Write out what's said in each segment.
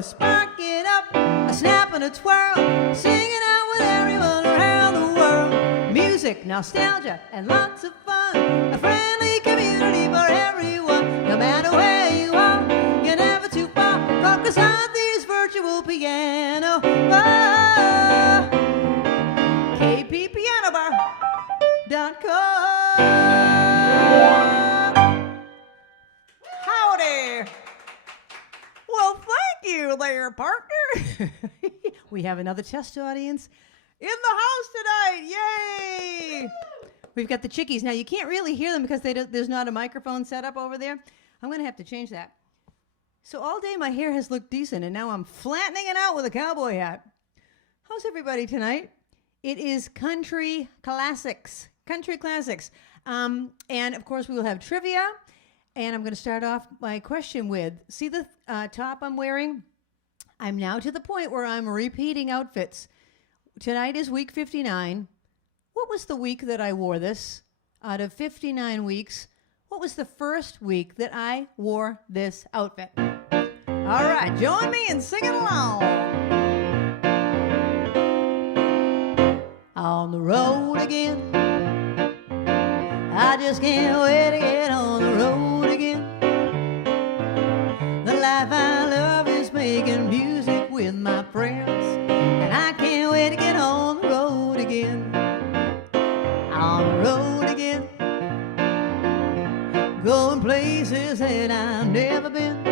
go sparking up, a snap and a twirl, singing out with everyone around the world. Music, nostalgia, and lots of fun, a friendly community for everyone. No matter where you are, you're never too far from Krisanthi's virtual piano bar. KPPianobar.com. Howdy. Well, thank you there, partner. We have another test audience in the house tonight. Yay! We've got the chickies. Now, you can't really hear them because there's not a microphone set up over there. I'm going to have to change that. So all day my hair has looked decent, and now I'm flattening it out with a cowboy hat. How's everybody tonight? It is country classics. Country classics. And, of course, we will have trivia. And I'm going to start off my question with, see the top I'm wearing? I'm now to the point where I'm repeating outfits. Tonight is week 59. What was the week that I wore this? Out of 59 weeks, what was the first week that I wore this outfit? All right, join me in singing along. On the road again. I just can't wait to get on the road again. The life I love is making music with my friends, and I can't wait to get on the road again. On the road again, going places that I've never been,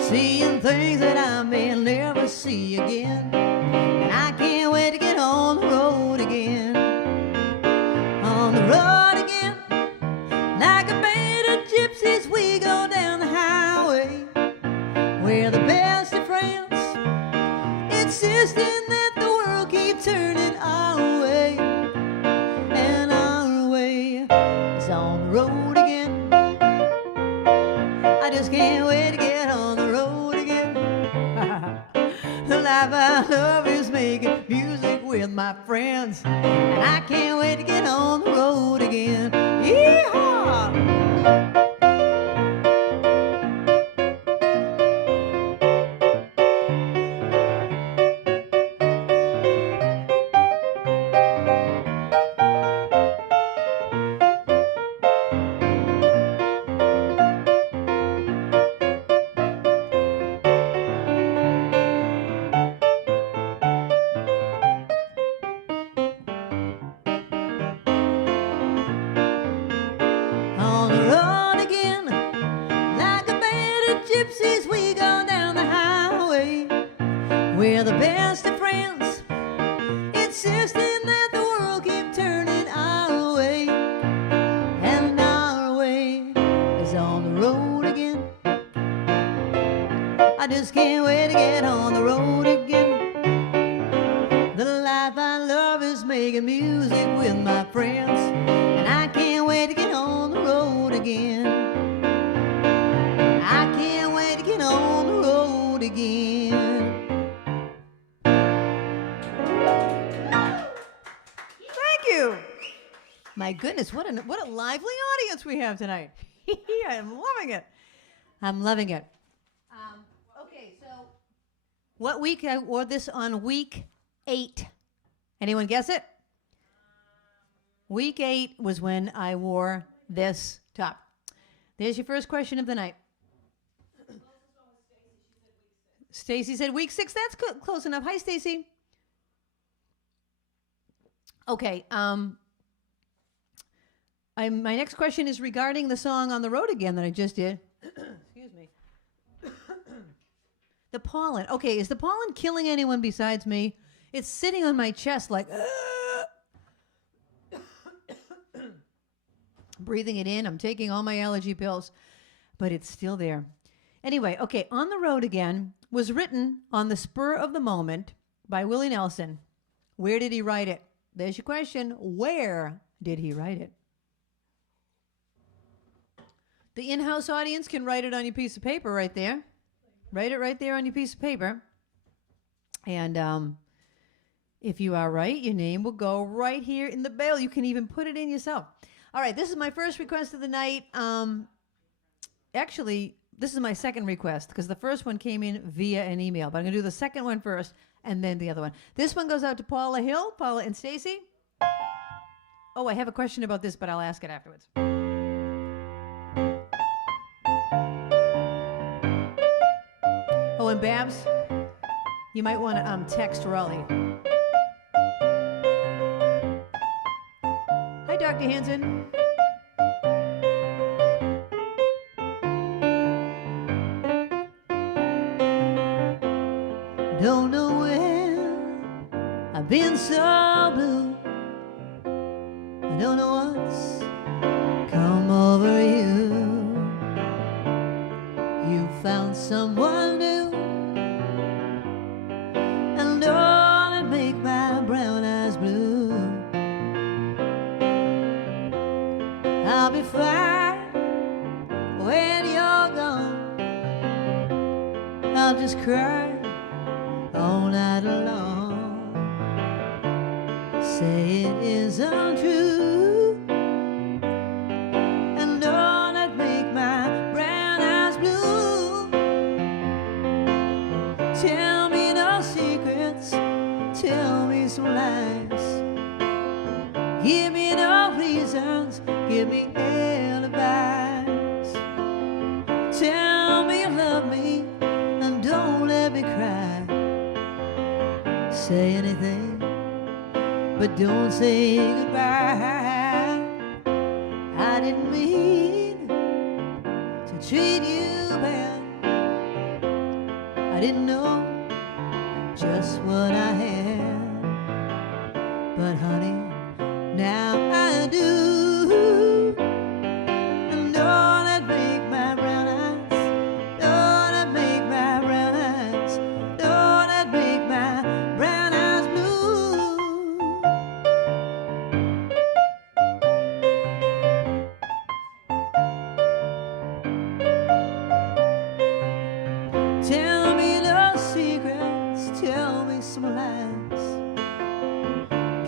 seeing things that I may never see again, and I can't wait to get on the road again. On the road again, like a band of gypsies, we go down the highway. We're the best of friends, insisting that the world keep turning our way. And our way is on the road again. I just can't wait to get on the road again. The life I love is making music with my friends, and I can't wait to get on the road again. Yeehaw! My goodness, what a lively audience we have tonight. I'm loving it. I'm loving it. Okay, so what week I wore this on? Week 8. Anyone guess it? Week 8 was when I wore this top. There's your first question of the night. Stacy said week 6. That's close enough. Hi, Stacy. Okay. My next question is regarding the song On the Road Again that I just did. Excuse me. The pollen. Okay, is the pollen killing anyone besides me? It's sitting on my chest like... breathing it in. I'm taking all my allergy pills, but it's still there. Anyway, okay, On the Road Again was written on the spur of the moment by Willie Nelson. Where did he write it? There's your question. Where did he write it? The in-house audience can write it on your piece of paper right there. Write it right there on your piece of paper. And if you are right, your name will go right here in the bell. You can even put it in yourself. All right, this is my first request of the night. Actually, this is my second request because the first one came in via an email, but I'm going to do the second one first and then the other one. This one goes out to Paula Hill, Paula and Stacy. Oh, I have a question about this, but I'll ask it afterwards. Oh, and Babs, you might want to text Raleigh. Hi, Dr. Hansen. Don't know when I've been so blue. I don't know what's come over you. You found someone new, and all that make my brown eyes blue. I'll be fine when you're gone. I'll just cry all night long. Say it isn't true, and all that make my brown eyes blue. Tell me no secrets, tell me some lies. Give me no reasons, give me alibis. Tell me you love me, and don't let me cry. Say anything, but don't say goodbye. I didn't mean to treat you bad. I didn't know just what I had, but honey, now I do. And all that make my brown eyes, all that make my brown eyes, all that make my brown eyes blue. Tell me no secrets, tell me some lies.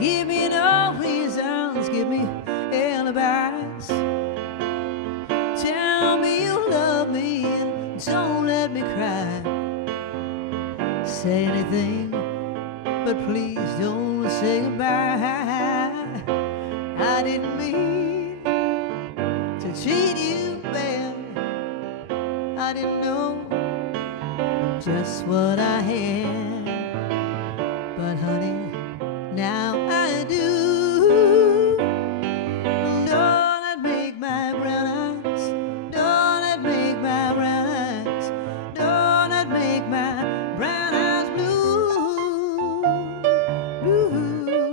Give me no reasons, give me alibis. Tell me you love me and don't let me cry. Say anything, but please don't say goodbye. I didn't mean to treat you bad. I didn't know just what I had, but honey, now I do. And all that make my brown eyes, all that make my brown eyes, all that make my brown eyes blue, blue.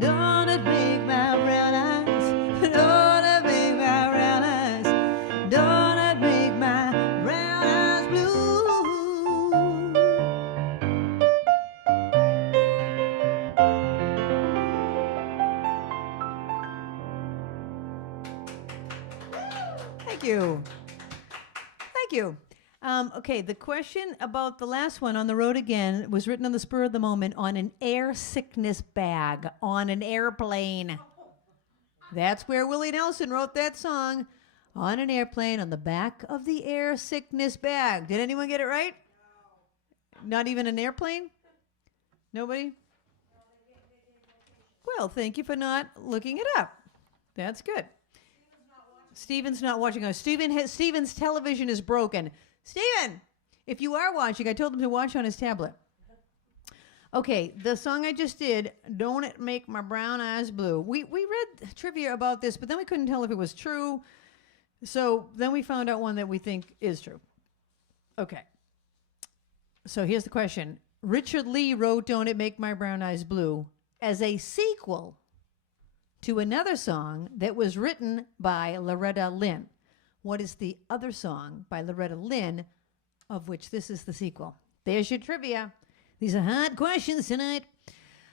Don't it make my brown eyes, don't it make my brown eyes, don't it make my brown eyes blue. Thank you. Thank you. Okay, the question about the last one, On the Road Again, was written on the spur of the moment on an air sickness bag on an airplane. That's where Willie Nelson wrote that song, on an airplane on the back of the air sickness bag. Did anyone get it right? No. Not even an airplane? Nobody? Well, thank you for not looking it up. That's good. Steven's not watching us. Steven's television is broken. Steven, if you are watching, I told him to watch on his tablet. Okay, the song I just did, Don't It Make My Brown Eyes Blue. We read trivia about this, but then we couldn't tell if it was true. So then we found out one that we think is true. Okay. So here's the question. Richard Lee wrote Don't It Make My Brown Eyes Blue as a sequel to another song that was written by Loretta Lynn. What is the other song by Loretta Lynn of which this is the sequel? There's your trivia. These are hard questions tonight.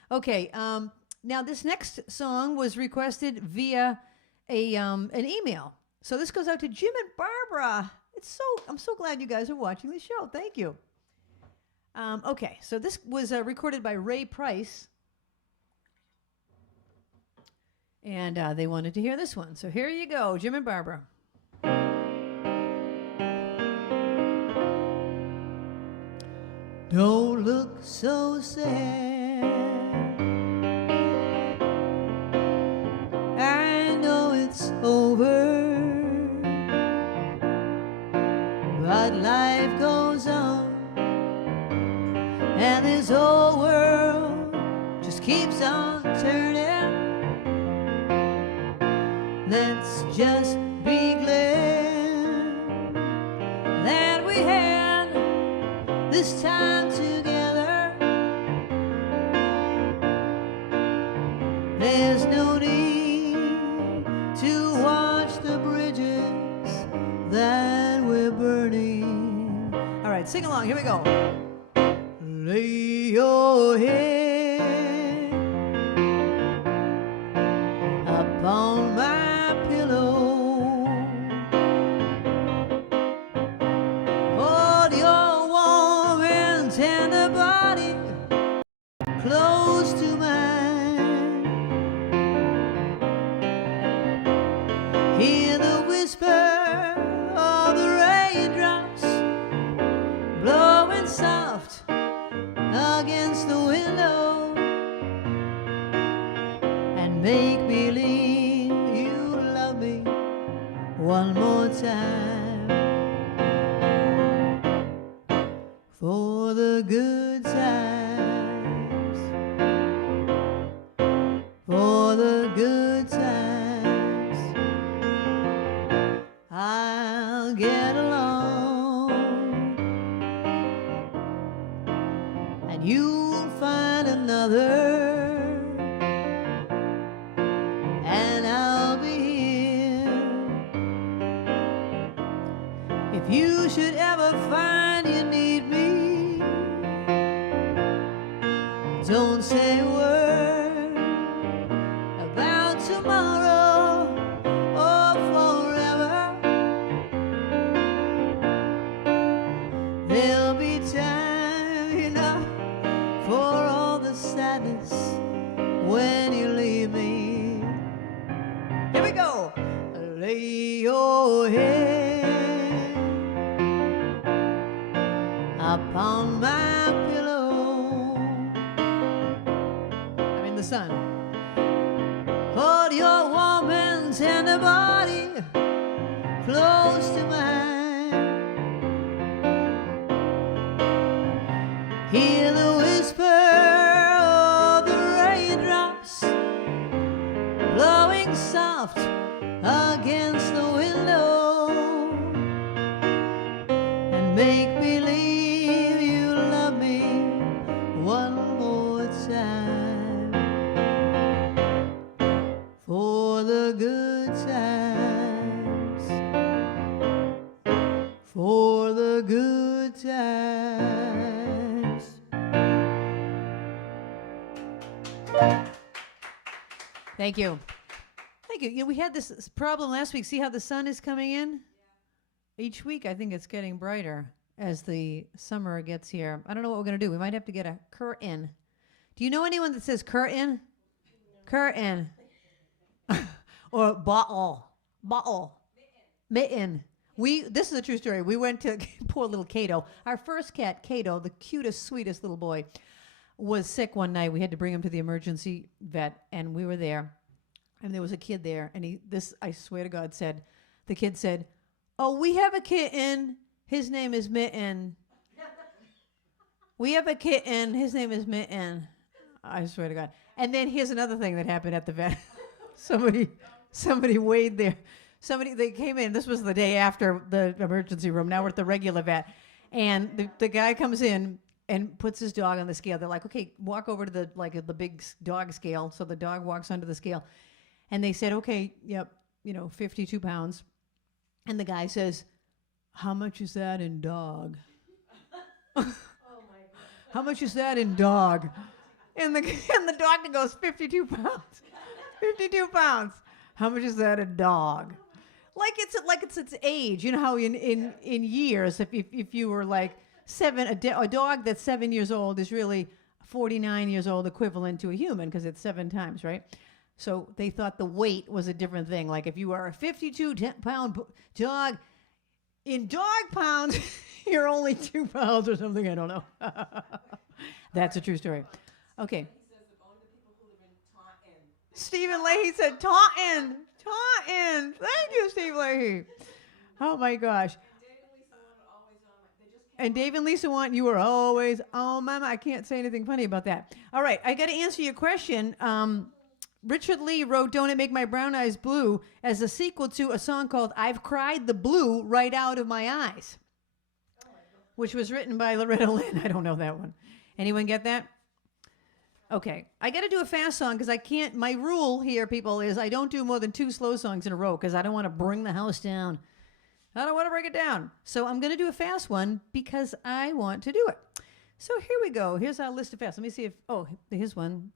Okay, now this next song was requested via an email. So this goes out to Jim and Barbara. I'm so glad you guys are watching the show. Thank you. Okay, so this was recorded by Ray Price. And they wanted to hear this one. So here you go, Jim and Barbara. Don't look so sad. I know it's over, but life goes on, and this whole world just keeps on turning. Let's just be glad that we had this time together. There's no need to watch the bridges that we're burning. All right, sing along. Here we go. Lay your head upon my pillow. Hold your warm and tender body close to mine. Hear the whisper of the raindrops blowing soft against the window, and make believe you love me one more time. For the good times, for the good times, I'll get along, and you'll find another, and I'll be here. If you should ever find you need me, don't say a word about tomorrow or forever. There'll be time enough for all the sadness when you leave me. Here we go. Lay your head upon my pillow. I'm in the sun. Hold your warm and tender body close to mine. Hear the whisper of the raindrops blowing soft against the window, and make believe you love me one more time. For the good times, for the good times. Thank you. Thank you. You know, we had this problem last week. See how the sun is coming in? Each week, I think it's getting brighter as the summer gets here. I don't know what we're going to do. We might have to get a curtain. Do you know anyone that says curtain? Curtain. Or bottle. Bottle. Mitten. This is a true story. We went to poor little Cato. Our first cat, Cato, the cutest, sweetest little boy, was sick one night. We had to bring him to the emergency vet, and we were there. And there was a kid there, and I swear to God, the kid said, "Oh, we have a kitten. His name is Mitten. We have a kitten. His name is Mitten." I swear to God. And then here's another thing that happened at the vet. Somebody weighed there. They came in. This was the day after the emergency room. Now we're at the regular vet. And the guy comes in and puts his dog on the scale. They're like, "Okay, walk over to the big dog scale." So the dog walks onto the scale. And they said, "Okay, yep, 52 pounds. And the guy says, "How much is that in dog?" Oh my God. "How much is that in dog?" And the doctor goes, 52 pounds. 52 pounds. "How much is that in dog?" Like it's its age. You know how in years, if you were like a dog that's 7 years old is really 49 years old equivalent to a human because it's 7 times, right? So they thought the weight was a different thing. Like if you are a 52-pound dog, in dog pounds, you're only 2 pounds or something. I don't know. That's a true story. Okay. Stephen Leahy said, Taunton. Taunton. Thank you, Steve Leahy. Oh, my gosh. And Dave and Lisa want you were always, oh, mama, I can't say anything funny about that. All right, I got to answer your question. Richard Lee wrote Don't It Make My Brown Eyes Blue as a sequel to a song called I've Cried the Blue Right Out of My Eyes, which was written by Loretta Lynn. I don't know that one. Anyone get that? Okay, I got to do a fast song because I can't, my rule here, people, is I don't do more than 2 slow songs in a row because I don't want to bring the house down. I don't want to break it down. So I'm going to do a fast one because I want to do it. So here we go. Here's our list of fast. Let me see if, oh, here's one.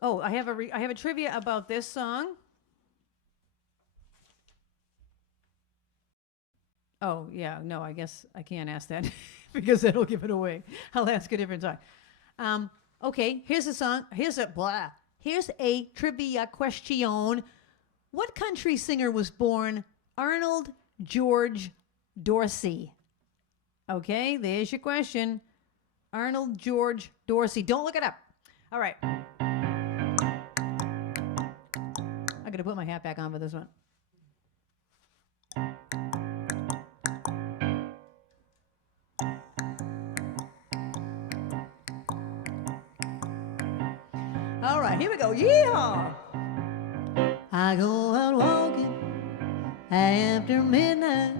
Oh, I have a trivia about this song. Oh, yeah, no, I guess I can't ask that because that'll give it away. I'll ask a different song. Okay, here's a song. Here's a trivia question. What country singer was born Arnold George Dorsey? Okay, there's your question. Arnold George Dorsey. Don't look it up. All right. I got to put my hat back on for this one. All right, here we go. Yeehaw! I go out walking after midnight,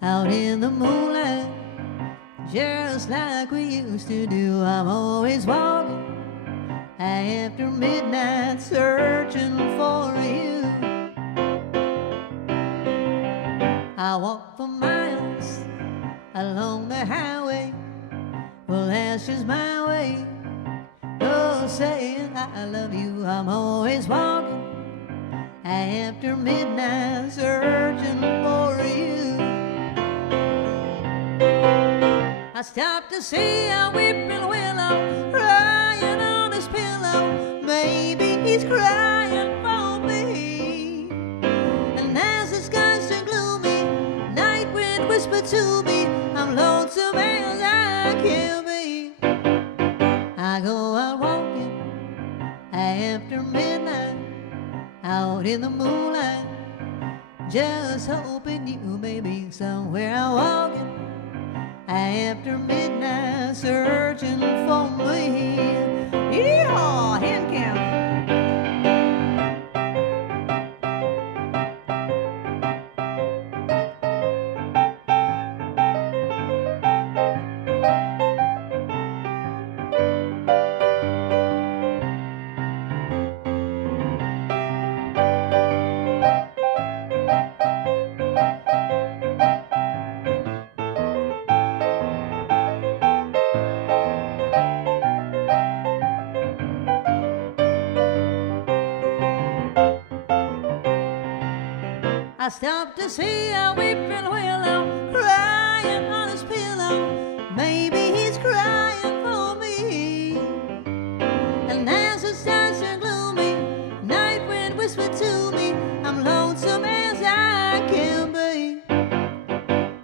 out in the moonlight, just like we used to do. I'm always walking after midnight, searching for you. I walk for miles along the highway, well, that's just my way of saying I love you. I'm always walking after midnight, searching for you. I stopped to see a weeping willow crying on his pillow. Maybe he's crying for me. And as the skies turn gloomy, night wind whispered to me, I'm lonesome as I can be. I go out walking after midnight, out in the moonlight, just hoping you may be somewhere. Walking after midnight, searching for me. Yeehaw! Hand count. I stopped to see a weeping willow crying on his pillow. Maybe he's crying for me. And as the stars turn gloomy, night wind whispered to me, I'm lonesome as I can be.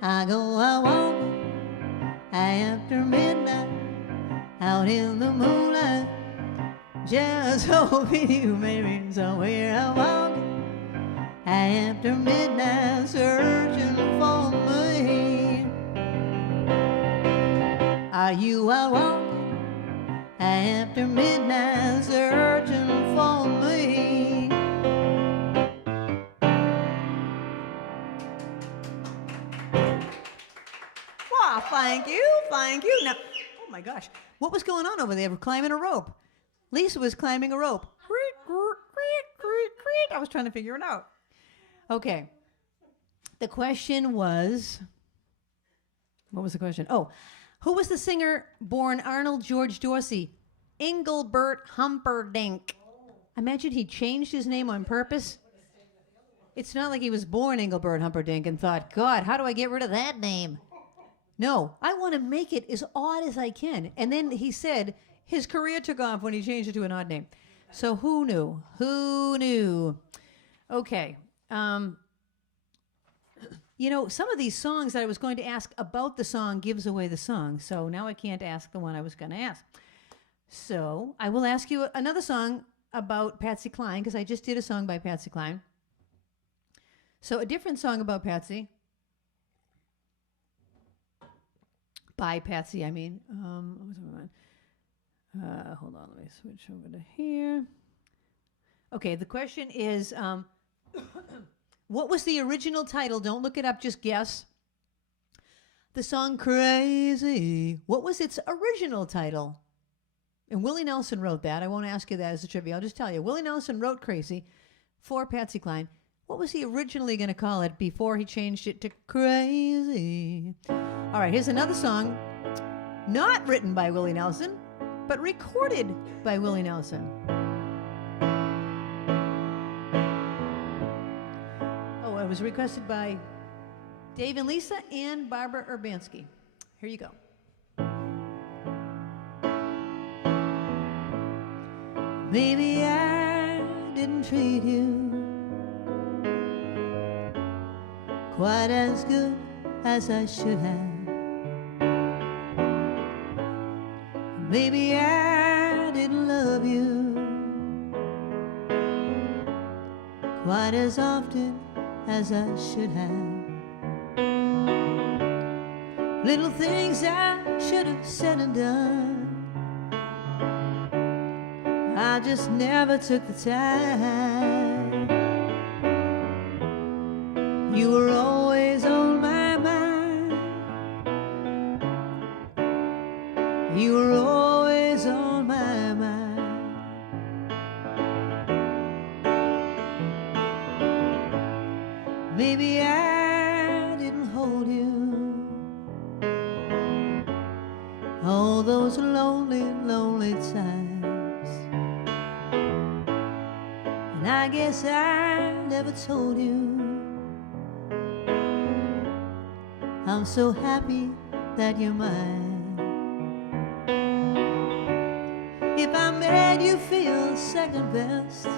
I go out walking after midnight, out in the moonlight, just hoping you may be somewhere. I'm walking after midnight, searching for me. Are you out walking after midnight, searching for me? Wow, thank you, thank you. Now, oh my gosh, what was going on over there? We're climbing a rope. Lisa was climbing a rope. I was trying to figure it out. Okay. The question was, what was the question? Oh, who was the singer born Arnold George Dorsey? Engelbert Humperdinck. Imagine he changed his name on purpose. It's not like he was born Engelbert Humperdinck and thought, God, how do I get rid of that name? No, I want to make it as odd as I can. And then he said his career took off when he changed it to an odd name. So who knew? Who knew? Okay. Some of these songs that I was going to ask about the song gives away the song. So now I can't ask the one I was going to ask. So I will ask you another song about Patsy Cline, because I just did a song by Patsy Cline. So a different song about Patsy. By Patsy, I mean. Hold on, let me switch over to here. Okay, the question is, what was the original title? Don't look it up, just guess. The song Crazy. What was its original title? And Willie Nelson wrote that. I won't ask you that as a trivia. I'll just tell you. Willie Nelson wrote Crazy for Patsy Cline. What was he originally going to call it before he changed it to Crazy? All right, here's another song not written by Willie Nelson, but recorded by Willie Nelson. Oh, it was requested by Dave and Lisa and Barbara Urbanski. Here you go. Maybe I didn't treat you quite as good as I should have. Maybe I didn't love you quite as often as I should have. Little things I should have said and done, I just never took the time. You were always on my mind. You were always on my mind. Maybe I didn't hold you all those lonely, lonely times. And I guess I never told you I'm so happy that you're mine. If I made you feel second best,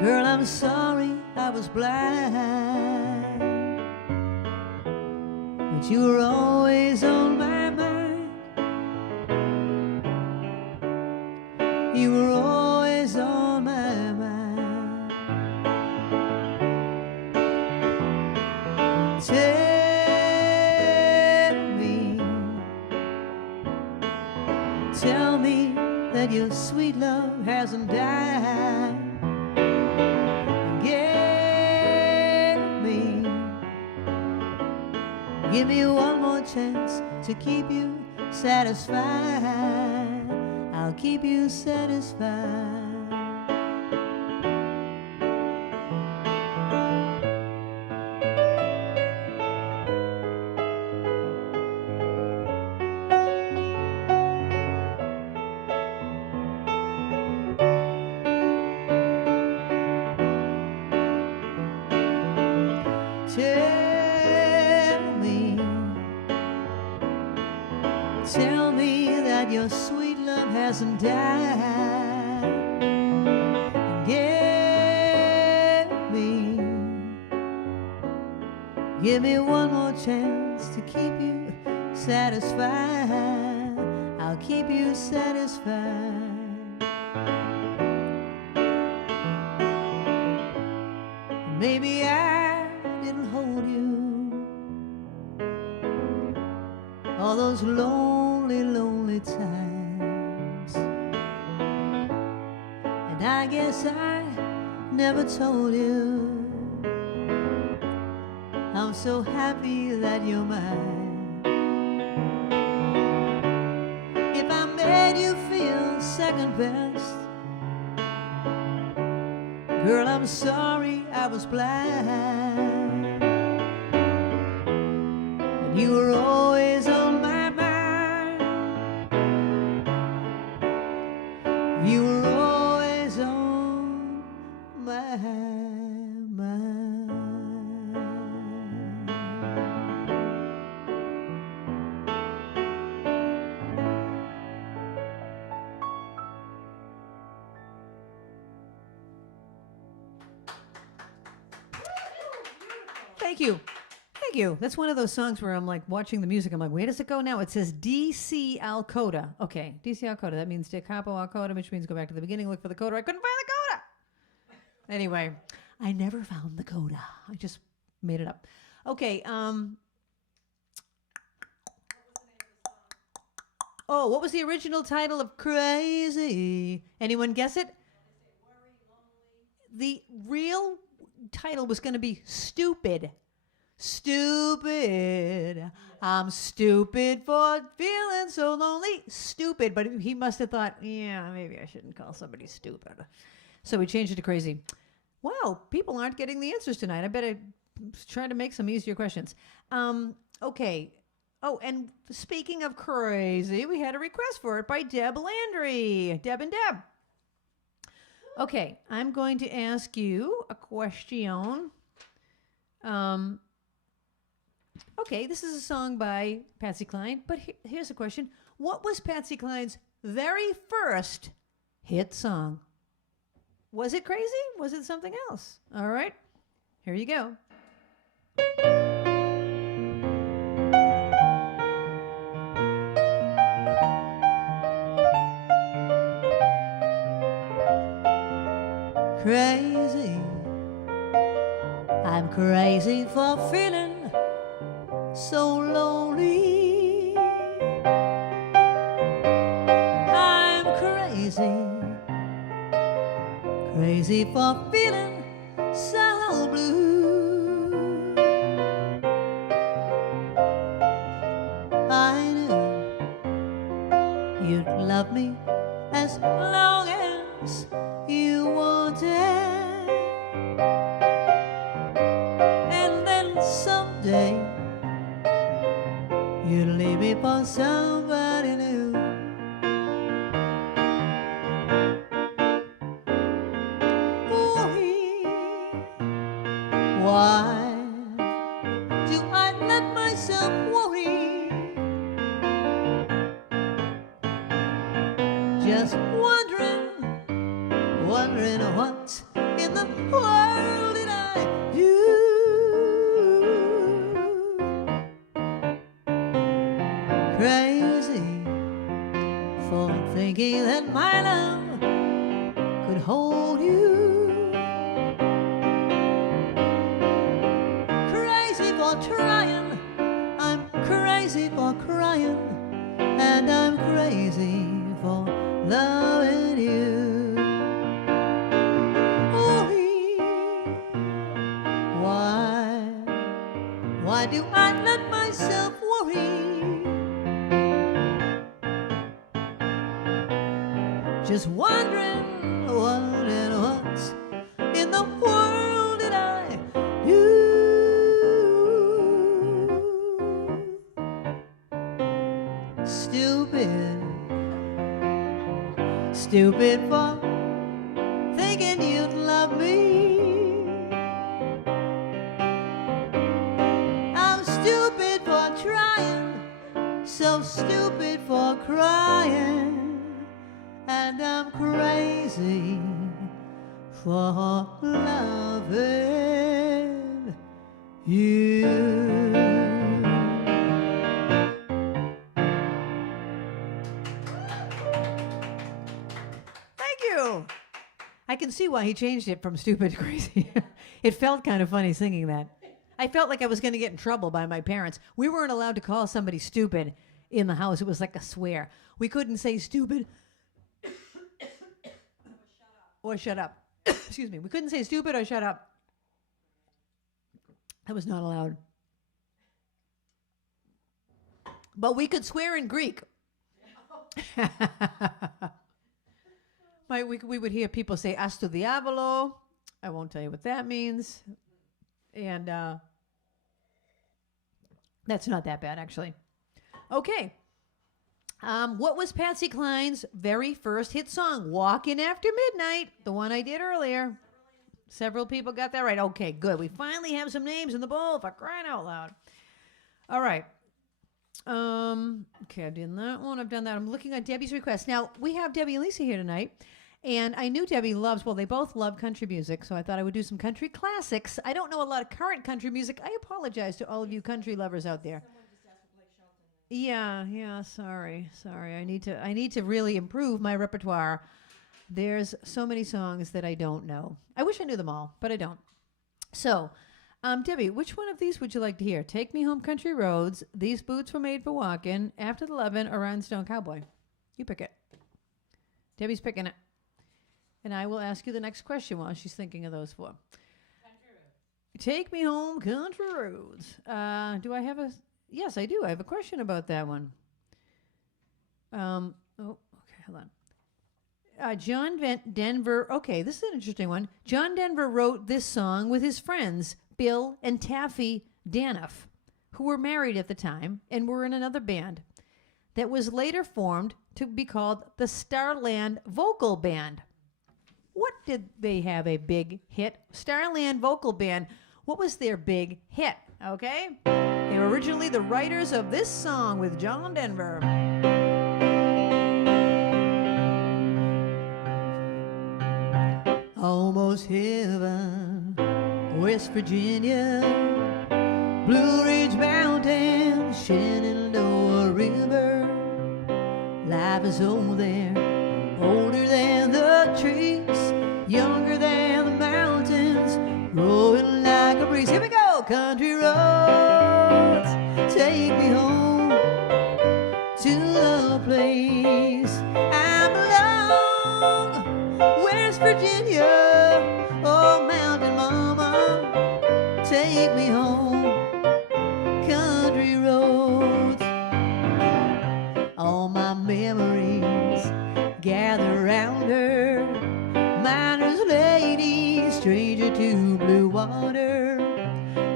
girl, I'm sorry I was blind. But you were always on my mind. You were always on my mind. Tell me that your sweet love hasn't died. Give me one more chance to keep you satisfied. I'll keep you satisfied. Tell me that your sweet love hasn't died. Give me one more chance to keep you satisfied. I'll keep you satisfied. Maybe I didn't hold you all those lonely, lonely times. And I guess I never told you I'm so happy that you're mine. If I made you feel second best, girl, I'm sorry I was blind. And you were always on my mind. You were always on my mind. thank you. Thank you. That's one of those songs where I'm like watching the music. I'm like, where does it go now? It says DC Al Coda. Okay, DC Al Coda. That means De Capo Al Coda, which means go back to the beginning, look for the coda. I couldn't find the coda. Anyway, I never found the coda. I just made it up. Okay. Oh, what was the original title of Crazy? Anyone guess it? The real title was going to be Stupid. Stupid. I'm stupid for feeling so lonely. Stupid. But he must have thought, yeah, maybe I shouldn't call somebody stupid. So we changed it to Crazy. Wow, people aren't getting the answers tonight. I better try to make some easier questions. Okay. Oh, and speaking of Crazy, we had a request for it by Deb Landry. Deb and Deb. Okay, I'm going to ask you a question. Okay, this is a song by Patsy Cline, but here's a question. What was Patsy Cline's very first hit song? Was it Crazy? Was it something else? All right, here you go. Crazy, I'm crazy for feeling so lonely. I'm crazy, crazy for feeling so blue. I knew you'd love me as long as you wanted, and then someday you'd leave me for somebody new. Why do I let myself worry? Just wondering what in the world did I do? Crazy for thinking that my love could hold you. Crazy for trying, I'm crazy for crying, and I'm crazy for loving you. Why do I let myself worry? Just wondering what in the world did I do? Stupid for thinking you'd love me. So stupid for crying, and I'm crazy for loving you. Thank you. I can see why he changed it from stupid to crazy. It felt kind of funny singing that. I felt like I was going to get in trouble by my parents. We weren't allowed to call somebody stupid in the house. It was like a swear. We couldn't say stupid or shut up. Excuse me. We couldn't say stupid or shut up. That was not allowed. But we could swear in Greek. We would hear people say "Hasta diavolo." I won't tell you what that means. And that's not that bad, actually. Okay. What was Patsy Cline's very first hit song? Walking After Midnight, the one I did earlier. Several people got that right. Okay, good. We finally have some names in the bowl, for crying out loud. All right. Okay, I've done that one. I've done that. I'm looking at Debbie's request. Now, we have Debbie and Lisa here tonight, And I knew Debbie loves, well, they both love country music, so I thought I would do some country classics. I don't know a lot of current country music. I apologize to all of you country lovers out there. Yeah, sorry. I need to really improve my repertoire. There's so many songs that I don't know. I wish I knew them all, but I don't. So, Debbie, which one of these would you like to hear? Take Me Home Country Roads, These Boots Were Made for Walking, After the Lovin', or Rhinestone Cowboy? You pick it. Debbie's picking it. And I will ask you the next question while she's thinking of those four. Country Roads. Take Me Home Country Roads. Do I have a... Yes, I do. I have a question about that one. Okay, hold on. John Denver. Okay, this is an interesting one. John Denver wrote this song with his friends, Bill and Taffy Daniff, who were married at the time and were in another band that was later formed to be called the Starland Vocal Band. What did they have a big hit? Starland Vocal Band. What was their big hit? Okay? They were originally the writers of this song with John Denver. Almost heaven, West Virginia, Blue Ridge Mountains, Shenandoah River. Life is old there, older than the trees, younger than the mountains, growing like a breeze. Here we go! Country roads, take me home to the place I belong. West Virginia, oh mountain mama, take me home. Country roads, all my memories gather round her. Miner's lady, stranger to blue water,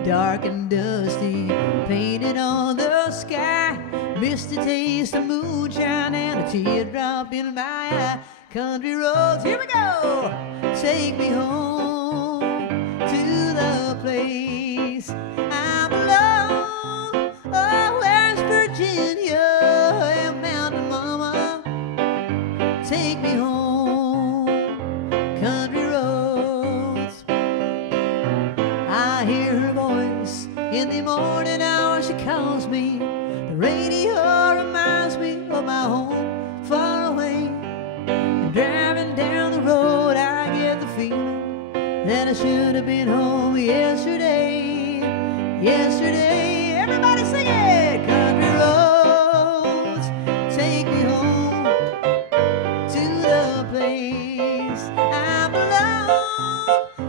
dark and dusty, painted on the sky. Missed a taste of moonshine and a teardrop in my eye. Country roads, here we go. Take me home to the place I belong. Oh, West Virginia, hey, mountain mama, take me home. Country roads, I hear her voice in the morning hour. She calls me. The radio reminds me of my home far away. And driving down the road, I get the feeling that I should have been home yesterday. Yesterday, everybody sing it. Country roads, take me home to the place I belong.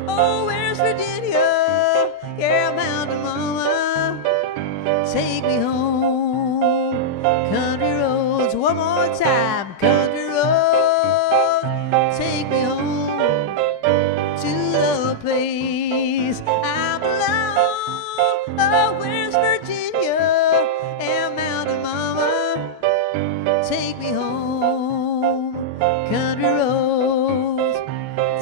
Oh, West Virginia, yeah, mountain mama, take me home. Country roads, one more time. Country roads, take me home to the place I belong. Oh, West Virginia, yeah, mountain mama, take me home. Country roads,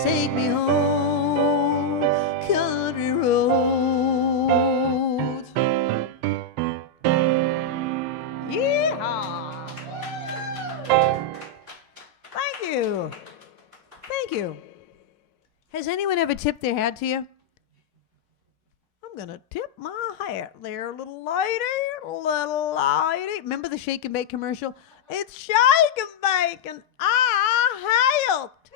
take me home. Country roads. Yeehaw! Thank you. Thank you. Has anyone ever tipped their hat to you? I'm going to tip my hat there, little lady, little lady. Remember the Shake and Bake commercial? It's Shake and Bake, and I helped.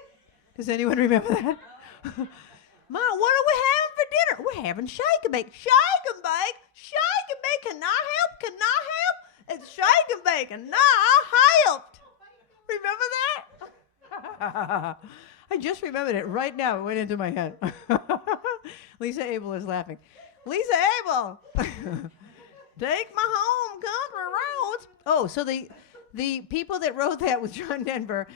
Does anyone remember that? Mom, what are we having for dinner? We're having Shake and Bake. Shake and Bake, Shake and Bake. Can I help? Can I help? It's Shake and Bake, and I helped. Remember that? I just remembered it right now. It went into my head. Lisa Abel is laughing. Lisa Abel, take my home country roads. Oh, so the people that wrote that with John Denver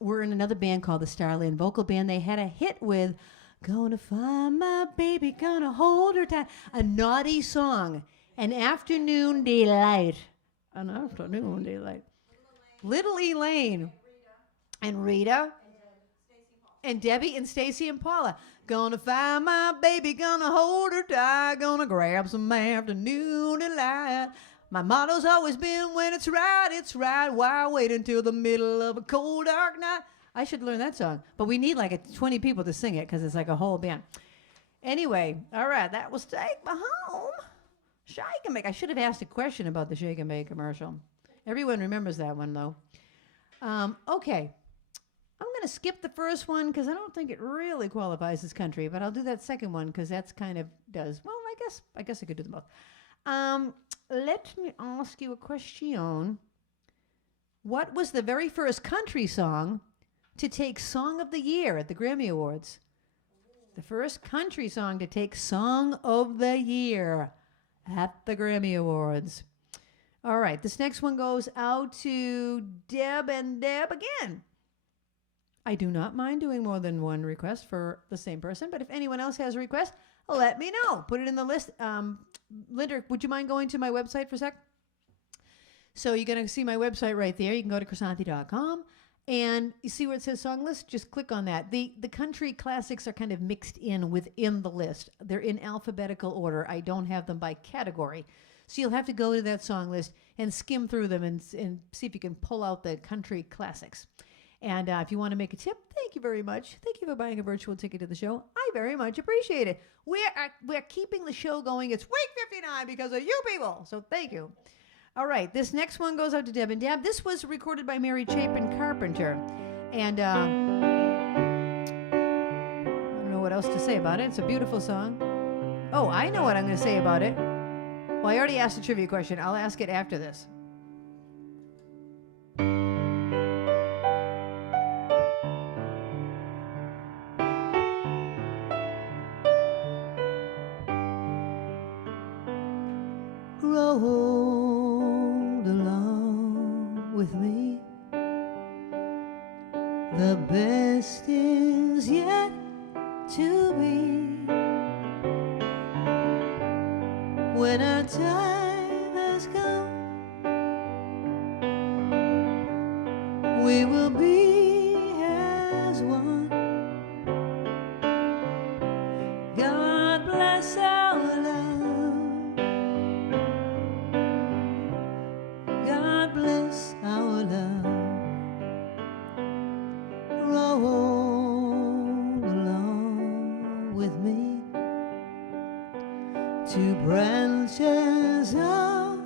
were in another band called the Starland Vocal Band. They had a hit with "Gonna Find My Baby, Gonna Hold Her Tight," a naughty song, an afternoon delight, an afternoon delight. Little Elaine and Rita. And Debbie and Stacy and Paula. Gonna find my baby, gonna hold her tight, gonna grab some afternoon delight. My motto's always been, when it's right, why wait until the middle of a cold, dark night? I should learn that song. But we need like 20 people to sing it because it's like a whole band. Anyway, all right, that was Take Me Home. Shake and Bake. I should have asked a question about the Shake and Bake commercial. Everyone remembers that one, though. Okay. I'm going to skip the first one because I don't think it really qualifies as country, but I'll do that second one because that's kind of does. Well, I guess I could do them both. Let me ask you a question. What was the very first country song to take Song of the Year at the Grammy Awards? The first country song to take Song of the Year at the Grammy Awards. All right, this next one goes out to Deb and Deb again. I do not mind doing more than one request for the same person, but if anyone else has a request, let me know. Put it in the list. Linda, would you mind going to my website for a sec? So you're going to see my website right there. You can go to Krisanthi.com, and you see where it says song list? Just click on that. The country classics are kind of mixed in within the list. They're in alphabetical order. I don't have them by category. So you'll have to go to that song list and skim through them and see if you can pull out the country classics. And if you want to make a tip, thank you very much. Thank you for buying a virtual ticket to the show. I very much appreciate it. We're keeping the show going. It's week 59 because of you people. So thank you. All right, this next one goes out to Deb and Deb. This was recorded by Mary Chapin Carpenter. And I don't know what else to say about it. It's a beautiful song. Oh, I know what I'm going to say about it. Well, I already asked a trivia question. I'll ask it after this. Rolled along with me. The best is yet to be. When our time has come, we will be as one. God bless our love. God bless our love. Roll along with me. Two branches of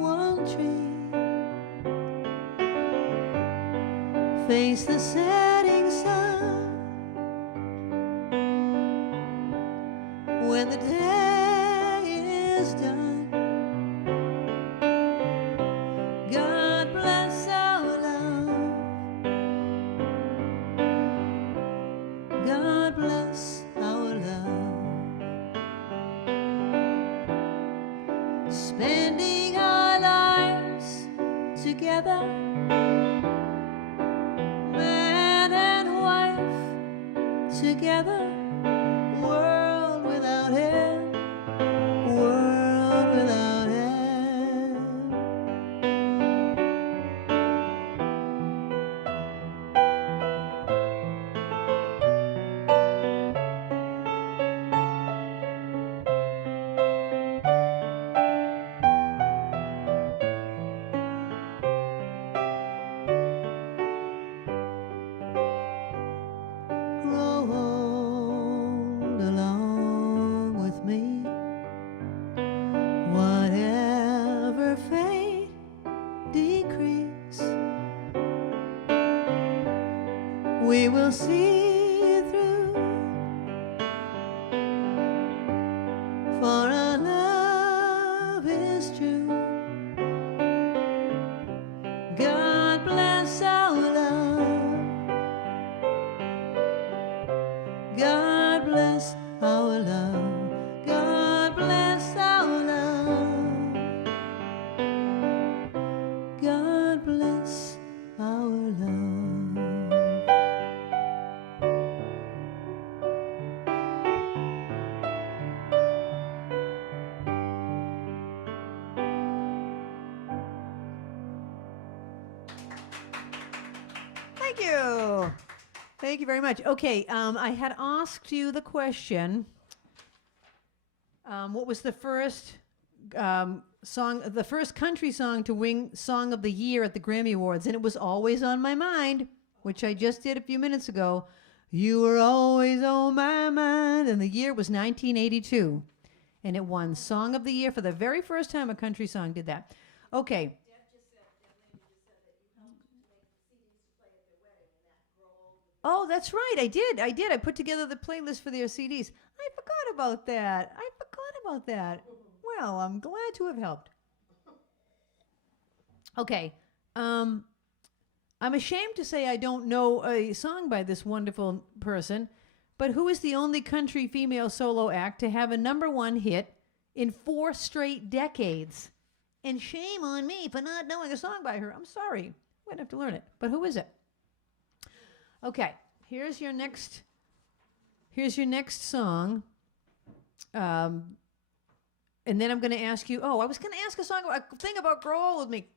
one tree face the setting sun. When the day is done, God bless our love. God bless our love. Spending our lives together, man and wife together, world without end, world without end. Rolled along with me. Whatever fate decrees, we will see through. For our love is true. God bless our love. God bless our love. God bless our love. God bless our love. Thank you. Thank you very much. Okay, I had asked you the question, what was the first song, the first country song to win Song of the Year at the Grammy Awards? And it was always on my mind. which I just did a few minutes ago. You were always on my mind. And the year was 1982. And it won Song of the Year for the very first time a country song did that. Okay. Oh, that's right. I did. I put together the playlist for their CDs. I forgot about that. Well, I'm glad to have helped. Okay. I'm ashamed to say I don't know a song by this wonderful person, but who is the only country female solo act to have a #1 hit in 4 straight decades? And shame on me for not knowing a song by her. I'm sorry. I'm going to have to learn it. But who is it? Okay, here's your next song. And then I'm going to ask you, I was going to ask a thing about Grow with Me.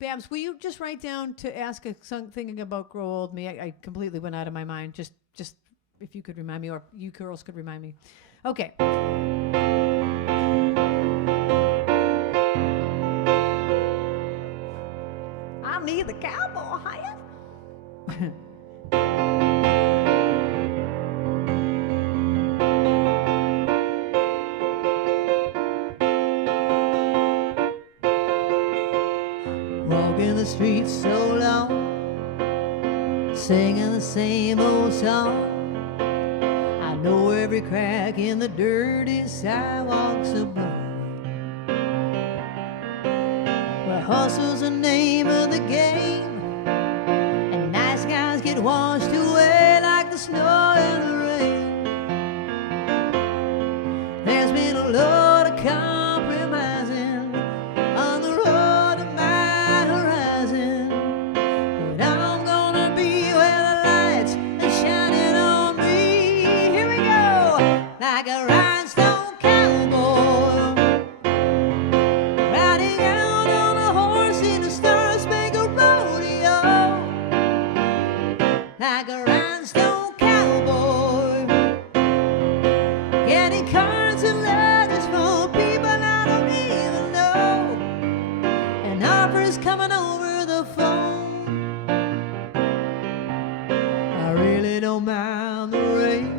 Babs, will you just write down to ask a song thinking about Grow Old Me? I completely went out of my mind. Just if you could remind me, or you girls could remind me. Okay. I need the cowboy hat. Walking the streets so long, singing the same old song. I know every crack in the dirty sidewalks of blue. Where hustle's the name of the game, and nice guys get washed away like the snow in the rain. There's been a lot of compromising on the road to my horizon, but I'm gonna be where the lights are shining on me. Here we go, like a rhinestone cowboy, riding out on a horse in a star-spangled rodeo. Like a rhinestone cowboy, getting cards and letters from people I don't even know, and offers coming over the phone. I really don't mind the rain,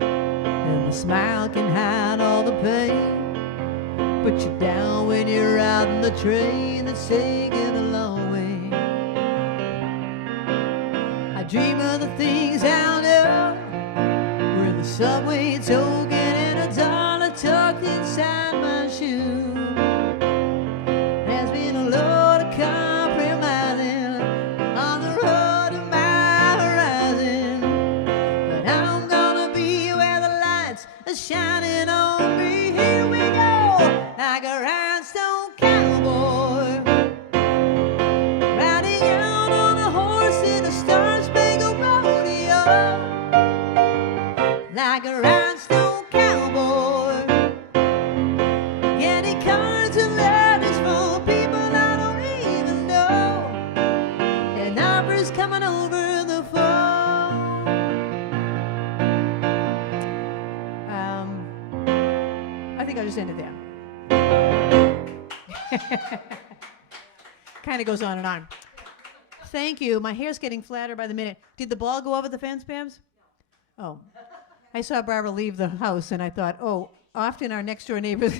and the smile can hide all the pain, but you're down when you're riding the train that's taking a long way. I dream of the things I'll know, where the subway token and $1 tucked inside my shoe. There's been a lot of compromising on the road to my horizon, but I'm gonna be where the lights are shining on me. Here we go, like a rhinestone cowboy, riding out on a horse in a star-spangled rodeo. Like a rhinestone cowboy, getting cards and letters from people I don't even know, and offers coming over the phone. I think I'll just end it there. Kind of goes on and on. Thank you. My hair's getting flatter by the minute. Did the ball go over the fence, Babs? Oh. I saw Barbara leave the house, and I thought, often our next-door neighbors...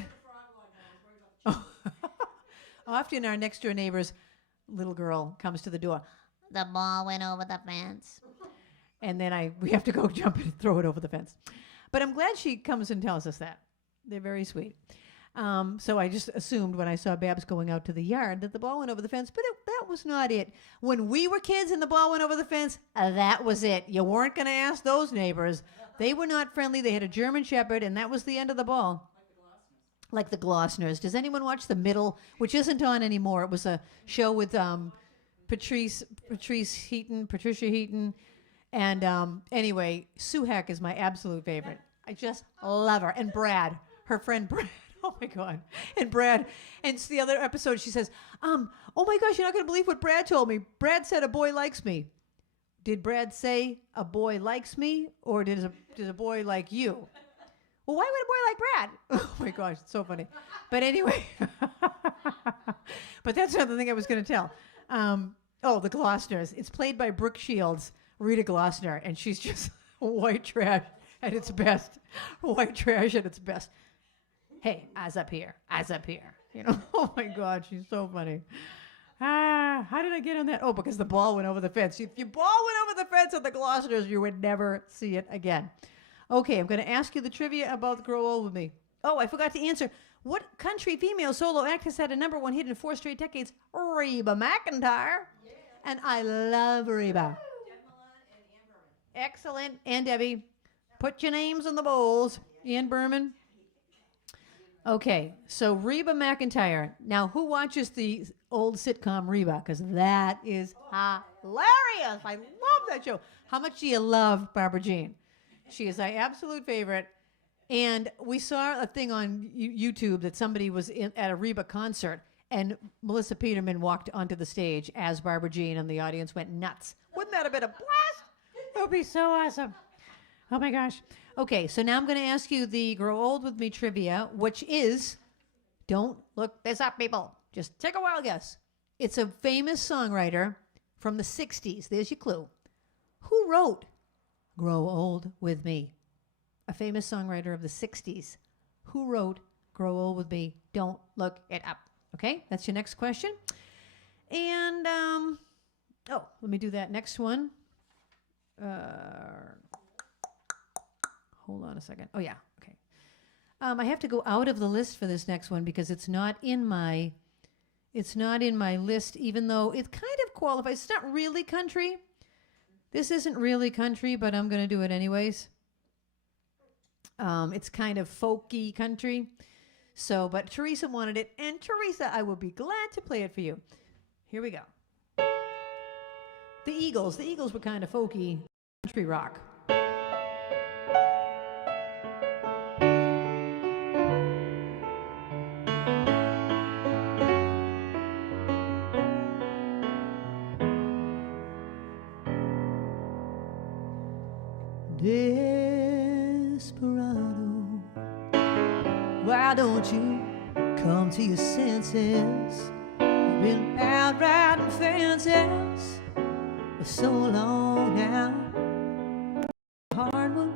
often our next-door neighbor's little girl comes to the door. The ball went over the fence. And then we have to go jump and throw it over the fence. But I'm glad she comes and tells us that. They're very sweet. So I just assumed when I saw Babs going out to the yard that the ball went over the fence, but that was not it. When we were kids and the ball went over the fence, that was it. You weren't going to ask those neighbors. They were not friendly. They had a German Shepherd, and that was the end of the ball. Like the Glossners. Does anyone watch The Middle, which isn't on anymore? It was a show with Patricia Heaton. And anyway, Sue Heck is my absolute favorite. I just love her. And Brad, her friend Brad. Oh, my God. And Brad. And it's the other episode, she says, oh, my gosh, you're not going to believe what Brad told me. Brad said a boy likes me. Did Brad say a boy likes me, or did a boy like you? Well, why would a boy like Brad? Oh, my gosh, it's so funny. But anyway, but that's another thing I was going to tell. Oh, the Glossners. It's played by Brooke Shields, Rita Glossner, and she's just white trash at its best. White trash at its best. Hey, eyes up here. Eyes up here. You know, oh my God, she's so funny. How did I get on that? Oh, because the ball went over the fence. If your ball went over the fence at the Glossners, you would never see it again. Okay, I'm going to ask you the trivia about Grow Old With Me. Oh, I forgot to answer. What country female solo act has had a #1 hit in 4 straight decades? Reba McEntire. Yeah. And I love Reba. Excellent. And Debbie, put your names in the bowls. Ann Berman. Okay, so Reba McEntire. Now, who watches the old sitcom Reba? Because that is hilarious. I love that show. How much do you love Barbara Jean? She is my absolute favorite. And we saw a thing on YouTube that somebody was at a Reba concert, and Melissa Peterman walked onto the stage as Barbara Jean, and the audience went nuts. Wouldn't that have been a blast? That would be so awesome. Oh, my gosh. Okay, so now I'm going to ask you the Grow Old With Me trivia, which is, don't look this up, people. Just take a wild guess. It's a famous songwriter from the 60s. There's your clue. Who wrote Grow Old With Me? A famous songwriter of the 60s. Who wrote Grow Old With Me? Don't look it up. Okay, that's your next question. And, let me do that next one. Hold on a second. Oh, yeah, okay. I have to go out of the list for this next one because it's not in my list, even though it kind of qualifies. It's not really country. This isn't really country, but I'm going to do it anyways. It's kind of folky country. So, but Teresa wanted it, and Teresa, I will be glad to play it for you. Here we go. The Eagles. The Eagles were kind of folky country rock. Desperado, why don't you come to your senses? You've been out riding fences for so long now. Hard one,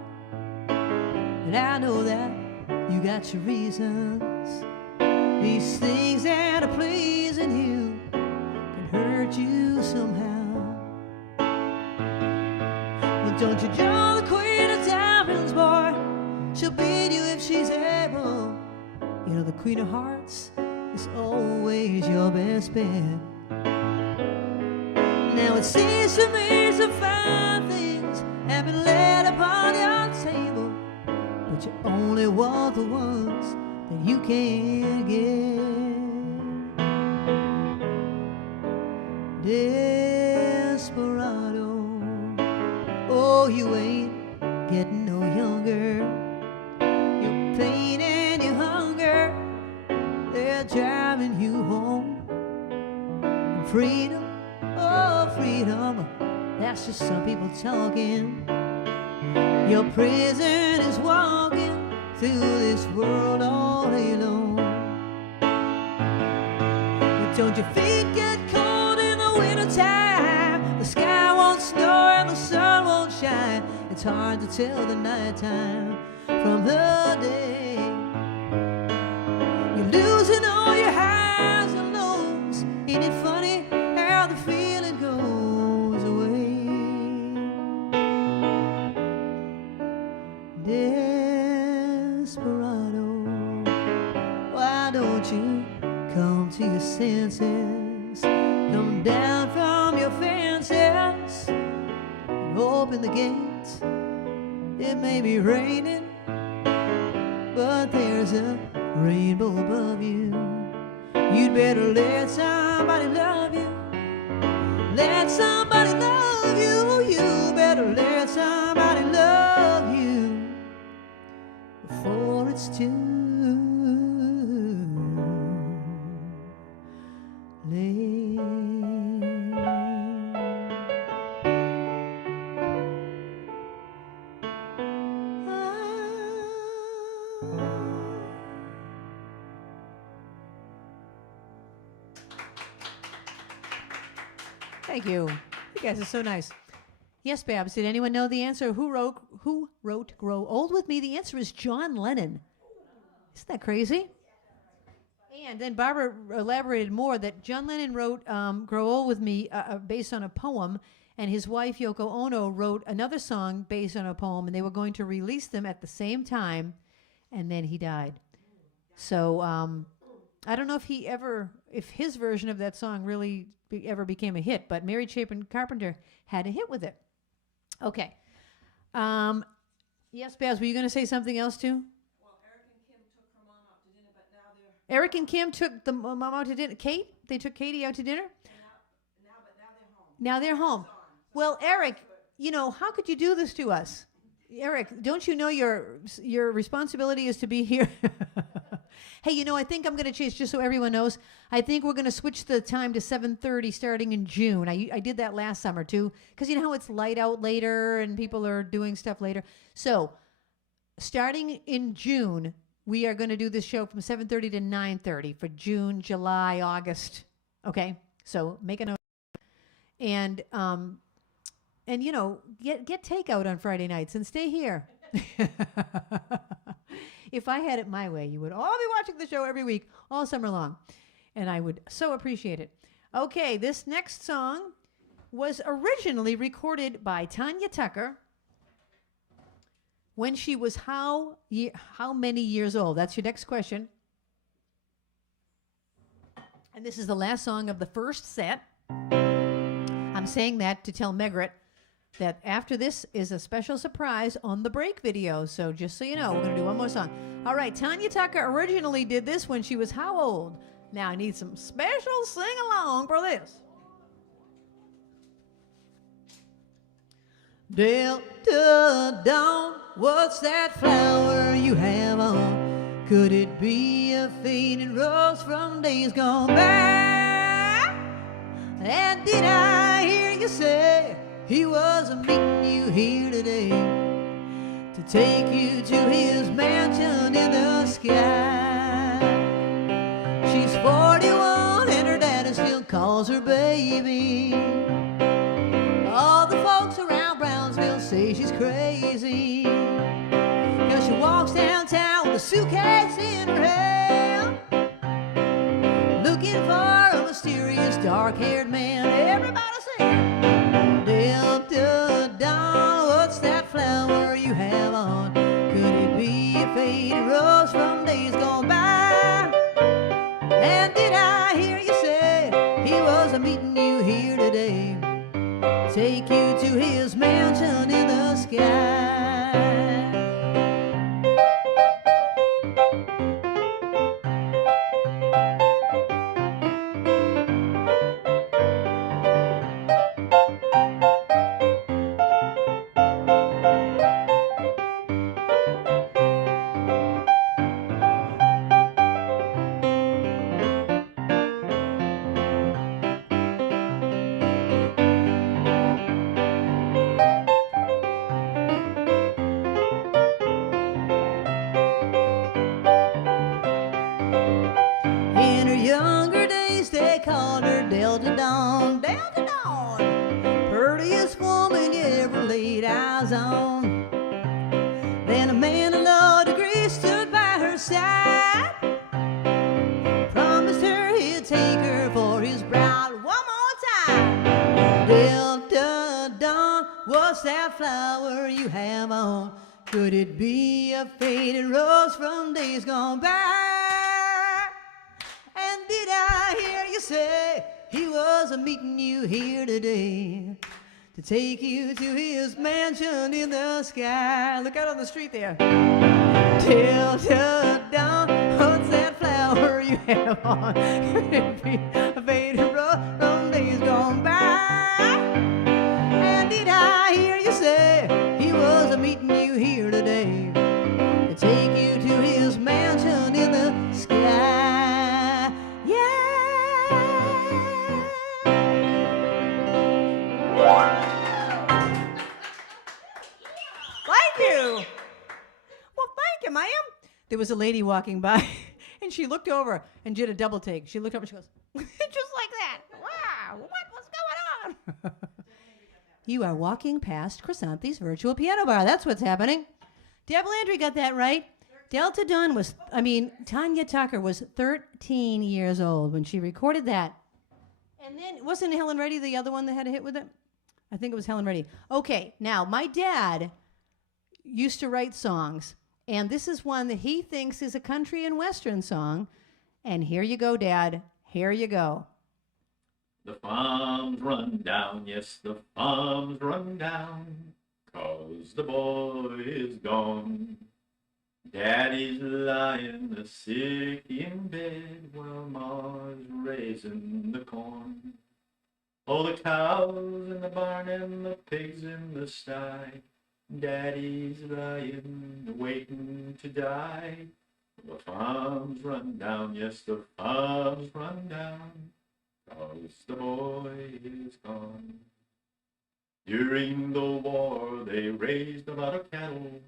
and I know that you got your reasons. These things that are pleasing you can hurt you somehow. Well, don't you join the Queen of Diamonds, boy? She'll beat you if she's able. You know the Queen of Hearts is always your best bet. Now it seems to me some fine things have been laid upon your table, but you only want the ones that you can't get. Desperado, oh, you ain't getting no younger. Your pain and your hunger, they're driving you home. And freedom, oh freedom, that's just some people talking. Your prison is walking through this world all day long. But don't your feet get cold in the wintertime? The sky won't snow and the sun won't shine. It's hard to tell the nighttime from the day. You're losing all your highs and lows. Ain't it funny how the feeling goes away? Desperado, why don't you come to your senses? Come down from your fences and open the gates. It may be raining, but there's a rainbow above you. You'd better let somebody love you. Let somebody love you. You better let somebody love you before it's too late. Thank you. You guys are so nice. Yes, Babs, did anyone know the answer? Who wrote Grow Old With Me? The answer is John Lennon. Isn't that crazy? And then Barbara elaborated more that John Lennon wrote Grow Old With Me based on a poem, and his wife Yoko Ono wrote another song based on a poem, and they were going to release them at the same time, and then he died. So I don't know if his version of that song really ever became a hit, but Mary Chapin Carpenter had a hit with it. Okay. Yes, Babs, were you going to say something else too? Eric and Kim took the mom out to dinner. Kate? They took Katie out to dinner? Now they're home. Well, Eric, how could you do this to us? Eric, don't you know your responsibility is to be here? Hey, I think I'm going to change, just so everyone knows, I think we're going to switch the time to 7:30 starting in June. I did that last summer, too, because you know how it's light out later and people are doing stuff later. So starting in June, we are going to do this show from 7:30 to 9:30 for June, July, August. Okay? So make a note. And get takeout on Friday nights and stay here. If I had it my way, you would all be watching the show every week, all summer long. And I would so appreciate it. Okay, this next song was originally recorded by Tanya Tucker when she was how many years old? That's your next question. And this is the last song of the first set. I'm saying that to tell Megret that after this is a special surprise on the break video. So just so you know, we're going to do one more song. All right, Tanya Tucker originally did this when she was how old? Now I need some special sing-along for this. Delta Dawn, what's that flower you have on? Could it be a faded rose from days gone by? And did I hear you say he was meeting you here today to take you to his mansion in the sky? She's 41 and her daddy still calls her baby. All the folks around Brownsville say she's crazy, 'cause she walks downtown with a suitcase in her hand, looking for a mysterious dark-haired man. Everybody sing. Delta Dawn, what's that flower you have on? Could it be a faded rose from days gone by? And did I hear you say he was meeting you here today, take you to his mansion in the sky? Then a man of law degree stood by her side, promised her he'd take her for his bride one more time. Delta Dawn, what's that flower you have on? Could it be a faded rose from days gone by? And did I hear you say he was meeting you here today to take you to his mansion in the sky? Look out on the street there. Delta Dawn, what's that flower you have on? Could it be a faded rose from days gone by? And did I hear you say he was meeting you here today to take you to his mansion in the sky? Ma'am. There was a lady walking by, and she looked over and did a double take. She looked up and she goes, just like that. Wow, what's going on? You are walking past Krisanthi's virtual piano bar. That's what's happening. Deb Landry got that right. Delta Dawn Tanya Tucker was 13 years old when she recorded that. And then, wasn't Helen Reddy the other one that had a hit with it? I think it was Helen Reddy. Okay, now, my dad used to write songs, and this is one that he thinks is a country and western song. And here you go, Dad. Here you go. The farms run down, yes, the farms run down, 'cause the boy is gone. Daddy's lying sick in bed while Ma's raising the corn. Oh, the cows in the barn and the pigs in the sty, Daddy's lying waiting to die. The farms run down, yes, the farms run down, 'cause the boy is gone. During the war they raised a lot of cattle.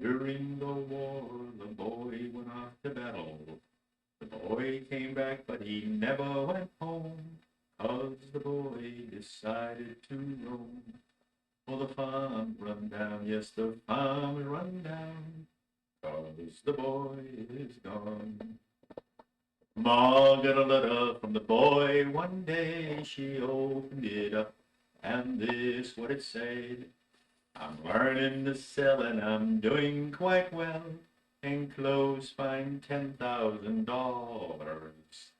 During the war the boy went off to battle. The boy came back but he never went home, 'cause the boy decided to roam. Oh, the farms run down, yes, the farms run down, 'cause the boy is gone. Ma got a letter from the boy one day. She opened it up, and this what it said: I'm learning to sell and I'm doing quite well. Enclose find $10,000.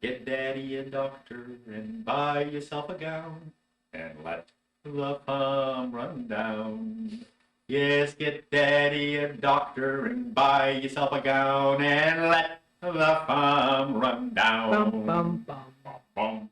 Get Daddy a doctor and buy yourself a gown, and let the farm run down. Yes, get Daddy a doctor and buy yourself a gown, and let the farm run down. Bum, bum, bum, bum. Bum.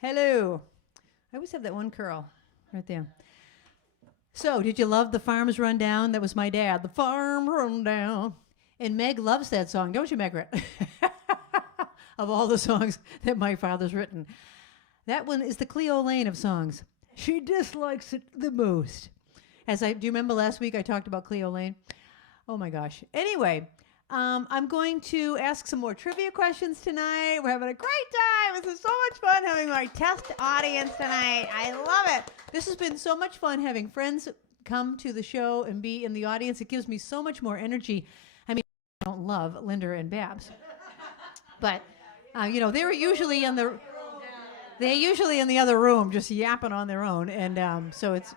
Hello. I always have that one curl right there. So, did you love The Farm's Rundown? That was my dad. The Farm Rundown. And Meg loves that song, don't you, Margaret? Of all the songs that my father's written. That one is the Cleo Lane of songs. She dislikes it the most. Do you remember last week I talked about Cleo Lane? Oh my gosh. Anyway, I'm going to ask some more trivia questions tonight. We're having a great time. This is so much fun having my test audience tonight. I love it. This has been so much fun having friends come to the show and be in the audience. It gives me so much more energy. I mean, I don't love Linda and Babs, but they're usually in the other room just yapping on their own, and so it's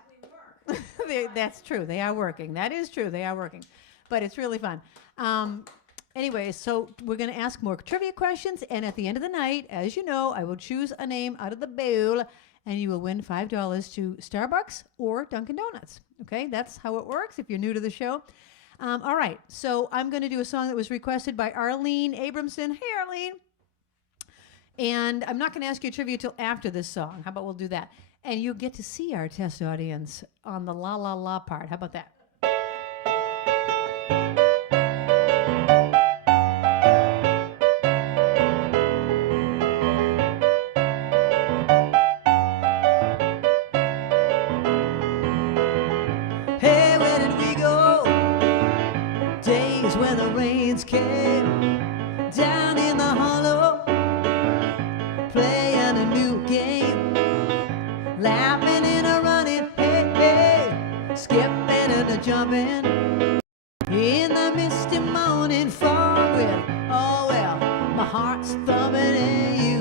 that's true. They are working. That is true. They are working, but it's really fun. Anyway, so we're going to ask more trivia questions, and at the end of the night, as you know, I will choose a name out of the bowl, and you will win $5 to Starbucks or Dunkin' Donuts. Okay, that's how it works if you're new to the show. All right, so I'm going to do a song that was requested by Arlene Abramson. Hey, Arlene. And I'm not going to ask you trivia till after this song. How about we'll do that? And you'll get to see our test audience on the la la la part. How about that? Hey, where did we go? Days when the rains came down in the hollow, playing a new game, laughing and a running, hey, hey, skipping and a jumping in the misty morning fog with, oh well, my heart's thumping at you,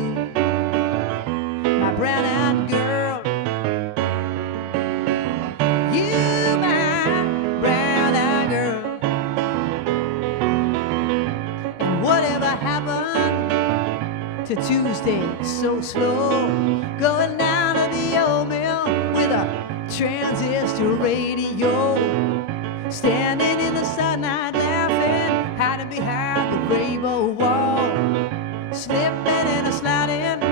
my brown-eyed girl. You, my brown-eyed girl. And whatever happened to Tuesday so slow, going down to the old mill with a transistor radio, standing in the sunlight laughing, hiding behind the rainbow wall, slipping and a sliding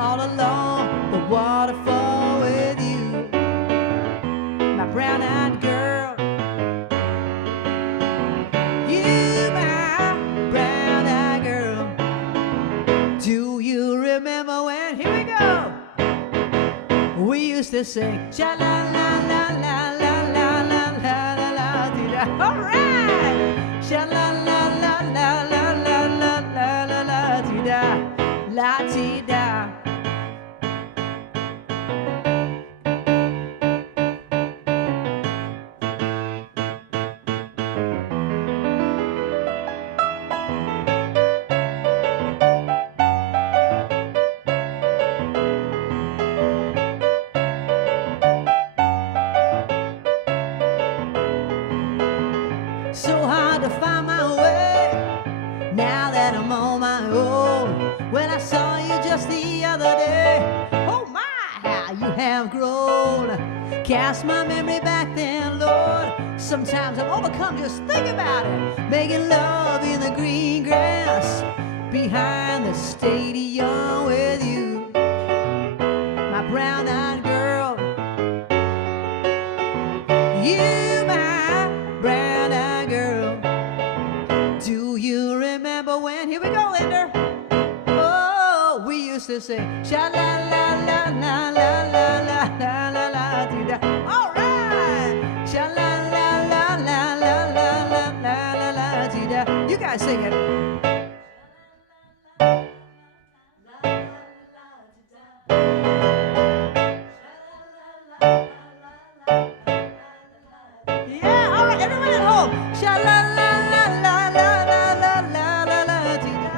all along the waterfall with you, my brown-eyed girl. You, my brown-eyed girl. Do you remember when, here we go, we used to sing sha la la la la la la la la la la dee da. All right, sha la la la la la la la la la la dee da, la dee da. So hard to find my way now that I'm on my own. When I saw you just the other day, oh my, how you have grown. Cast my memory back then, Lord. Sometimes I'm overcome, just think about it. Making love in the green grass behind the stadium with you, my brown-eyed girl. You, my brown-eyed girl. Do you remember when, here we go, Linda. Oh, we used to sing sha la la la la la la la la la la dee da. All right, sha la la la la la la la la la la dee da. You guys sing it. Yeah, all right, everyone at home. Sha la la la la la la la la la dee da.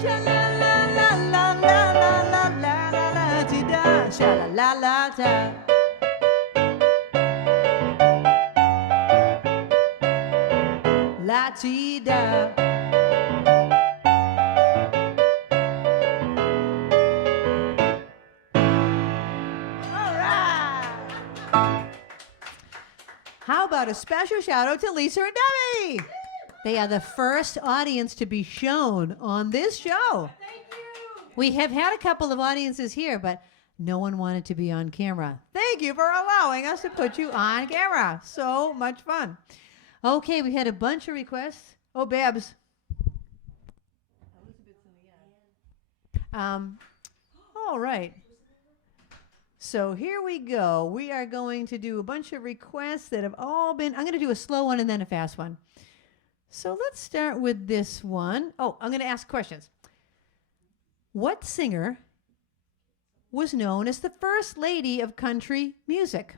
Sha la la la la la la la la la dee da. Sha la la la da. La dee da. All right. How about a special shout out to Lisa and Debbie? They are the first audience to be shown on this show. Thank you. We have had a couple of audiences here, but no one wanted to be on camera. Thank you for allowing us to put you on camera. So much fun. Okay, we had a bunch of requests. Oh, Babs. All right. So here we go. We are going to do a bunch of requests that have all been, I'm going to do a slow one and then a fast one. So let's start with this one. Oh, I'm going to ask questions. What singer was known as the first lady of country music?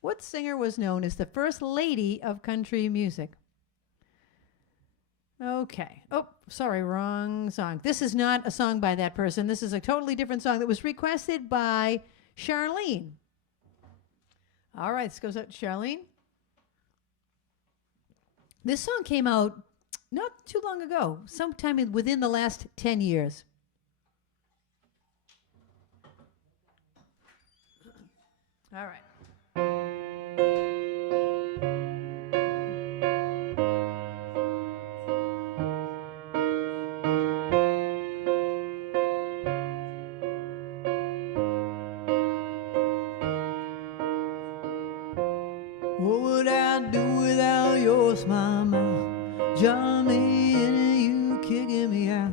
What singer was known as the first lady of country music? Okay. Oh, sorry, wrong song. This is not a song by that person. This is a totally different song that was requested by Charlene. All right, this goes out to Charlene. This song came out not too long ago, sometime within the last 10 years. All right. What would I do without your smile, mouth? John me in and you kicking me out.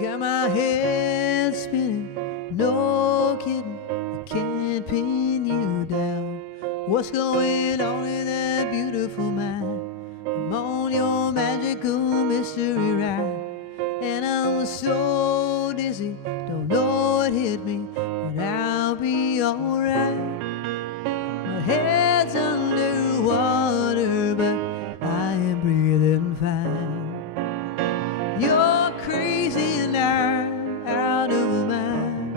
Got my head spinning, no kidding. I can't pin you down. What's going on in that beautiful mind? I'm on your magical mystery ride, and I'm so dizzy, don't know what hit me, but I'll be alright. My head's underwater, but I am breathing fine. You're crazy and I'm out of my mind.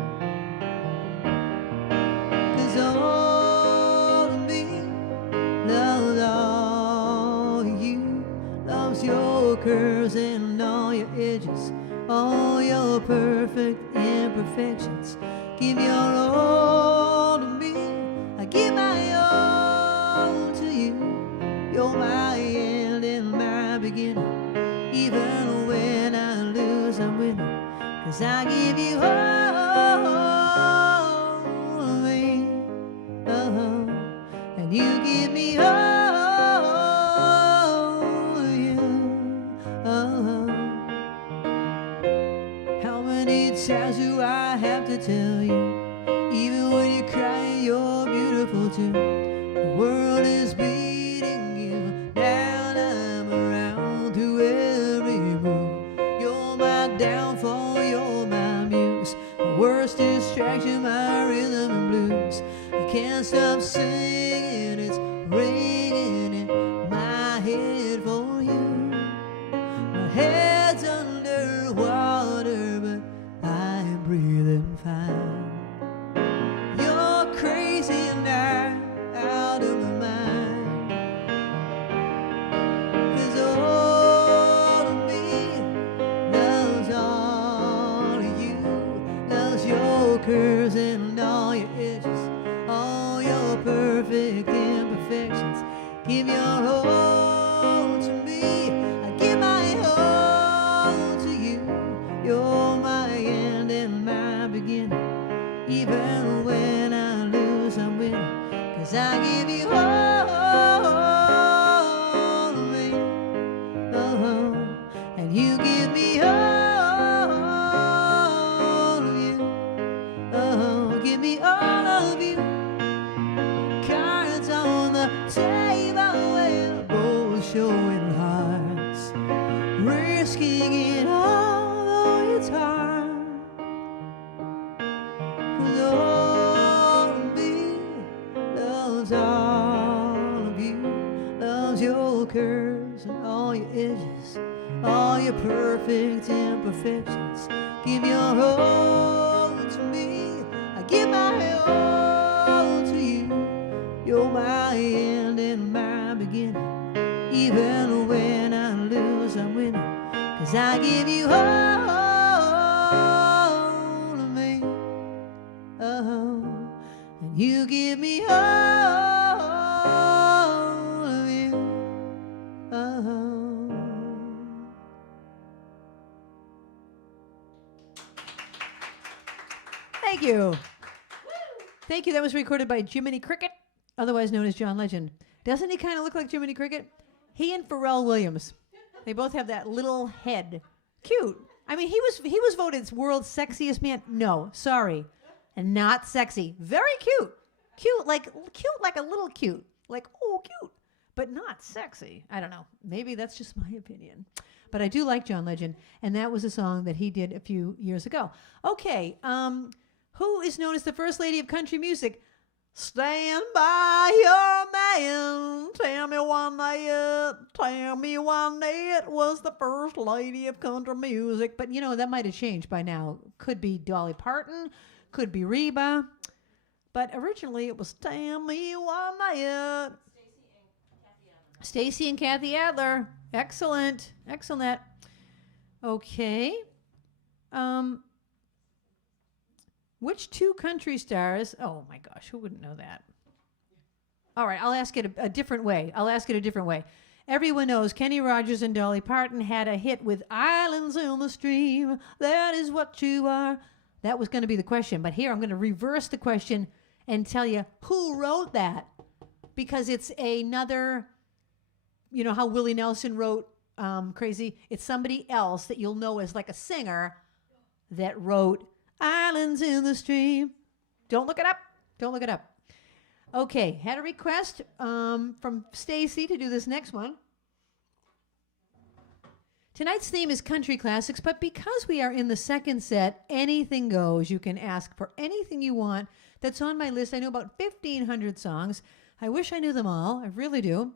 'Cause all of me loves all you, loves your curves and all your edges, all your perfect imperfections. Give your all to me, I give my all to you. You're my end and my beginning. Even when I lose, I'm winning. 'Cause I give you all of me, oh, and you give me all of you, oh. How many times do I have to tell you? Even when you're crying, you're beautiful too. The world is beating you down, I'm around through every move. You're my downfall, you're my muse, my worst distraction, my rhythm and blues. I can't stop singing, it's ringing in my head for you. My head's underwater, but I'm breathing fine. You're crazy and I'm out of my mind. 'Cause all of me loves all of you, loves your curves and all your edges, all your perfect imperfections. Give your all to me, I give my all to you. You're my end and my beginning. Even when I lose, I'm winning. 'Cause I give you all of me, oh, and you give me all of you, oh, give me all of you. Cards on the table, we're both showing hearts, risking it all, though it's hard. 'Cause all of me loves all of you, loves your curves and all your edges, all your perfect imperfections. Give your all to me, I give my all to you. You're my end and my beginning. Even when I lose, I'm winning. 'Cause I give you all of me, oh, and you give me all of you, oh. Thank you. Thank you. That was recorded by Jiminy Cricket, otherwise known as John Legend. Doesn't he kind of look like Jiminy Cricket? He and Pharrell Williams. They both have that little head. Cute. I mean, he was voted world's sexiest man. No, sorry. And not sexy. Very cute. Cute like a little cute. Like, oh, cute. But not sexy. I don't know. Maybe that's just my opinion. But I do like John Legend, and that was a song that he did a few years ago. Okay, who is known as the first lady of country music? Stand by your man. Tell me one day it was the first lady of country music. But, you know, that might have changed by now. Could be Dolly Parton, could be Reba. But originally it was Tell Me One Night. Stacy and Kathy Adler. Excellent. Excellent. Okay. Which two country stars? Oh my gosh, who wouldn't know that? All right, I'll ask it a different way. Everyone knows Kenny Rogers and Dolly Parton had a hit with Islands in the Stream. That is what you are. That was going to be the question, but here I'm going to reverse the question and tell you who wrote that, because it's another, you know how Willie Nelson wrote Crazy? It's somebody else that you'll know as like a singer that wrote Islands in the Stream. Don't look it up. Okay, had a request from Stacy to do this next one. Tonight's theme is country classics, but because we are in the second set, anything goes. You can ask for anything you want that's on my list. I know about 1,500 songs. I wish I knew them all. I really do.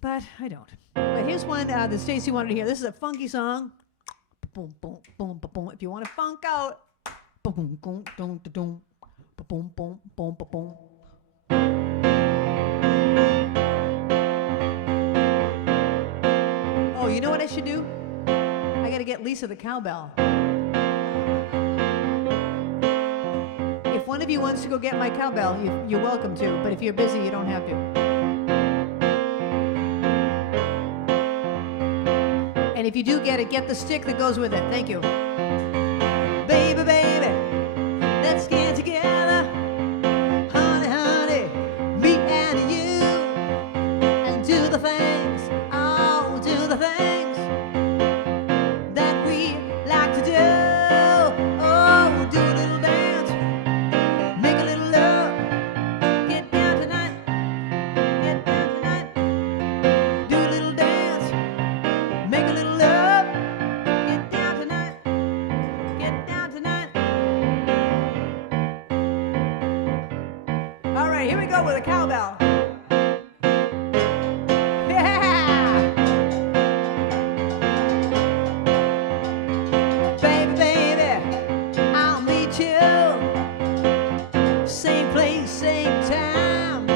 But I don't. But here's one that Stacy wanted to hear. This is a funky song. Boom, boom, boom, boom. If you want to funk out. Boom, boom, boom, boom, boom, boom, boom, boom. Oh, you know what I should do? I got to get Lisa the cowbell. If one of you wants to go get my cowbell, you're welcome to. But if you're busy, you don't have to. And if you do get it, get the stick that goes with it. Thank you. Baby, baby, let's get together. Honey, honey, me and you. And do the things, oh, do the things that we like to do. Oh, do a little dance, make a little love. Get down tonight, get down tonight. Do a little dance, make a little love. Get down tonight, get down tonight. All right, here we go with a cowbell. Yeah! Baby, baby, I'll meet you. Same place, same time.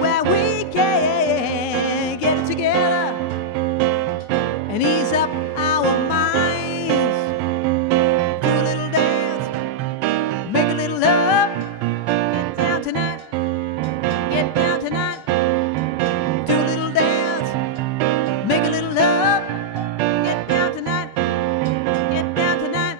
Where we can get it together and ease up our minds. Do a little dance, make a little love. Get down tonight, get down tonight. Do a little dance, make a little love. Get down tonight, get down tonight.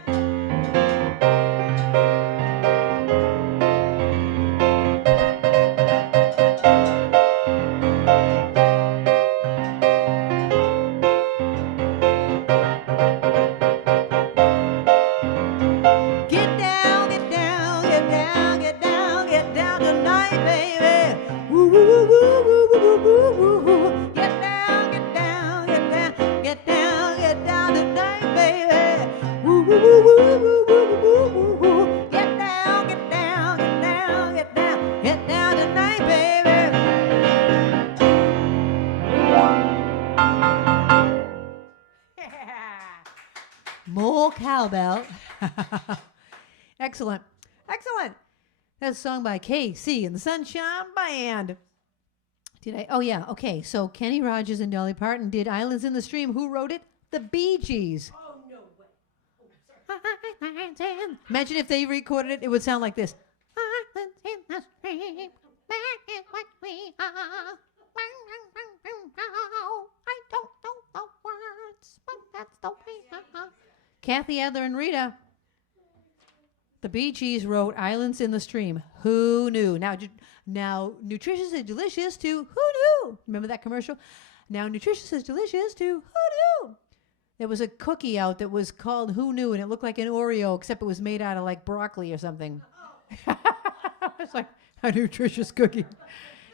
Get down, get down, get down, get down, get down tonight, baby. Woo, woo, woo, woo, woo, woo, woo, woo, woo. Get down, get down, get down, get down, get down tonight, baby. Woo, woo, woo, woo, woo, woo, woo, woo, woo. Get down, get down, get down, get down, get down tonight, baby. More cowbell. Excellent. Excellent. That's a song by KC and the Sunshine Band. Oh, yeah. Okay. So Kenny Rogers and Dolly Parton did Islands in the Stream. Who wrote it? The Bee Gees. Oh, no way. Oh, sorry. Imagine if they recorded it, it would sound like this. Islands in the stream, that is what we are. I don't know the words, but that's the way I are. Kathy Adler and Rita. The Bee Gees wrote "Islands in the Stream." Who knew? Now, nutritious is delicious too. Who knew? Remember that commercial? Now, nutritious is delicious too. Who knew? There was a cookie out that was called Who Knew, and it looked like an Oreo, except it was made out of like broccoli or something. It's like a nutritious cookie.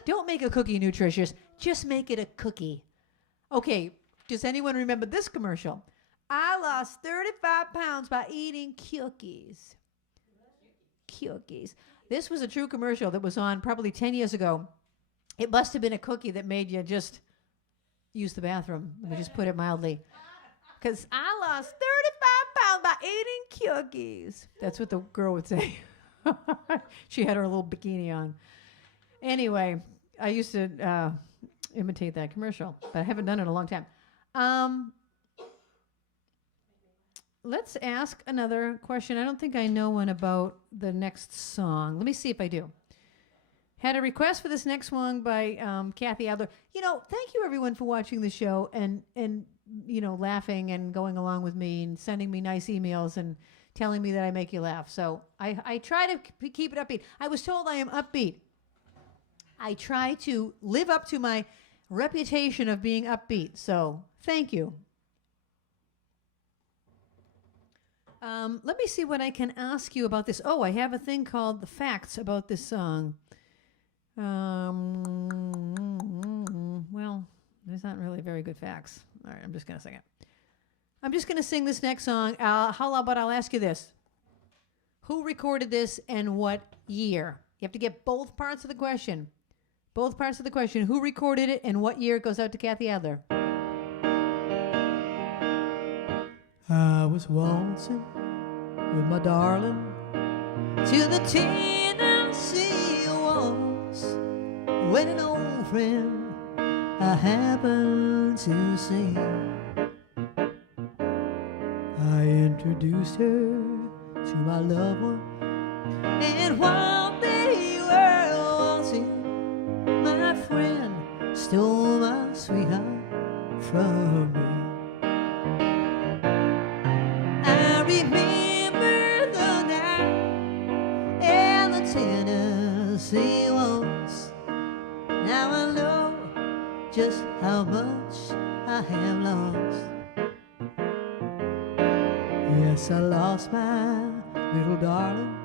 Don't make a cookie nutritious. Just make it a cookie. Okay, does anyone remember this commercial? I lost 35 pounds by eating cookies. Cookies. This was a true commercial that was on probably 10 years ago. It must have been a cookie that made you just use the bathroom. Let me just put it mildly. Because I lost 35 pounds by eating cookies. That's what the girl would say. She had her little bikini on. Anyway, I used to imitate that commercial, but I haven't done it in a long time. Let's ask another question. I don't think I know one about the next song. Let me see if I do. Had a request for this next one by Kathy Adler. Thank you everyone for watching the show and laughing and going along with me and sending me nice emails and telling me that I make you laugh. So I try to keep it upbeat. I was told I am upbeat. I try to live up to my reputation of being upbeat. So thank you. Let me see what I can ask you about this. Oh, I have a thing called the facts about this song. Well, there's not really very good facts. All right, I'm just going to sing it. I'm just going to sing this next song. How about I'll ask you this. Who recorded this and what year? You have to get both parts of the question. Both parts of the question. Who recorded it and what year? It goes out to Kathy Adler. I was waltzing with my darling to the Tennessee waltz when an old friend I happened to see. I introduced her to my loved one, and while they were waltzing, my friend stole my sweetheart from me. I remember the night and the Tennessee waltz. Now I know just how much I have lost. Yes, I lost my little darling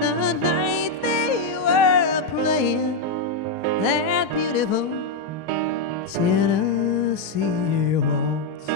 the night they were playing that beautiful Tennessee waltz.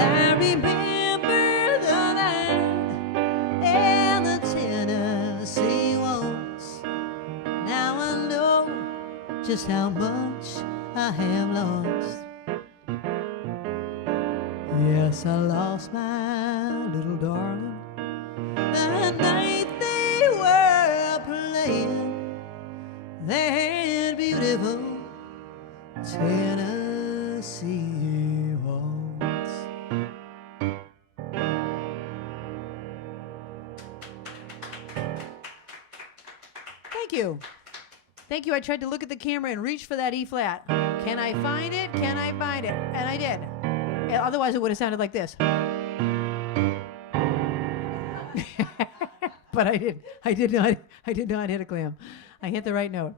I remember the night and the Tennessee waltz. Now I know just how much I have lost. Yes, I lost my little darling the night they were playing that beautiful Tennessee waltz. Thank you. Thank you. I tried to look at the camera and reach for that E flat. Can I find it? Can I find it? And I did. Yeah, otherwise it would have sounded like this. But I did not hit a clam. I hit the right note.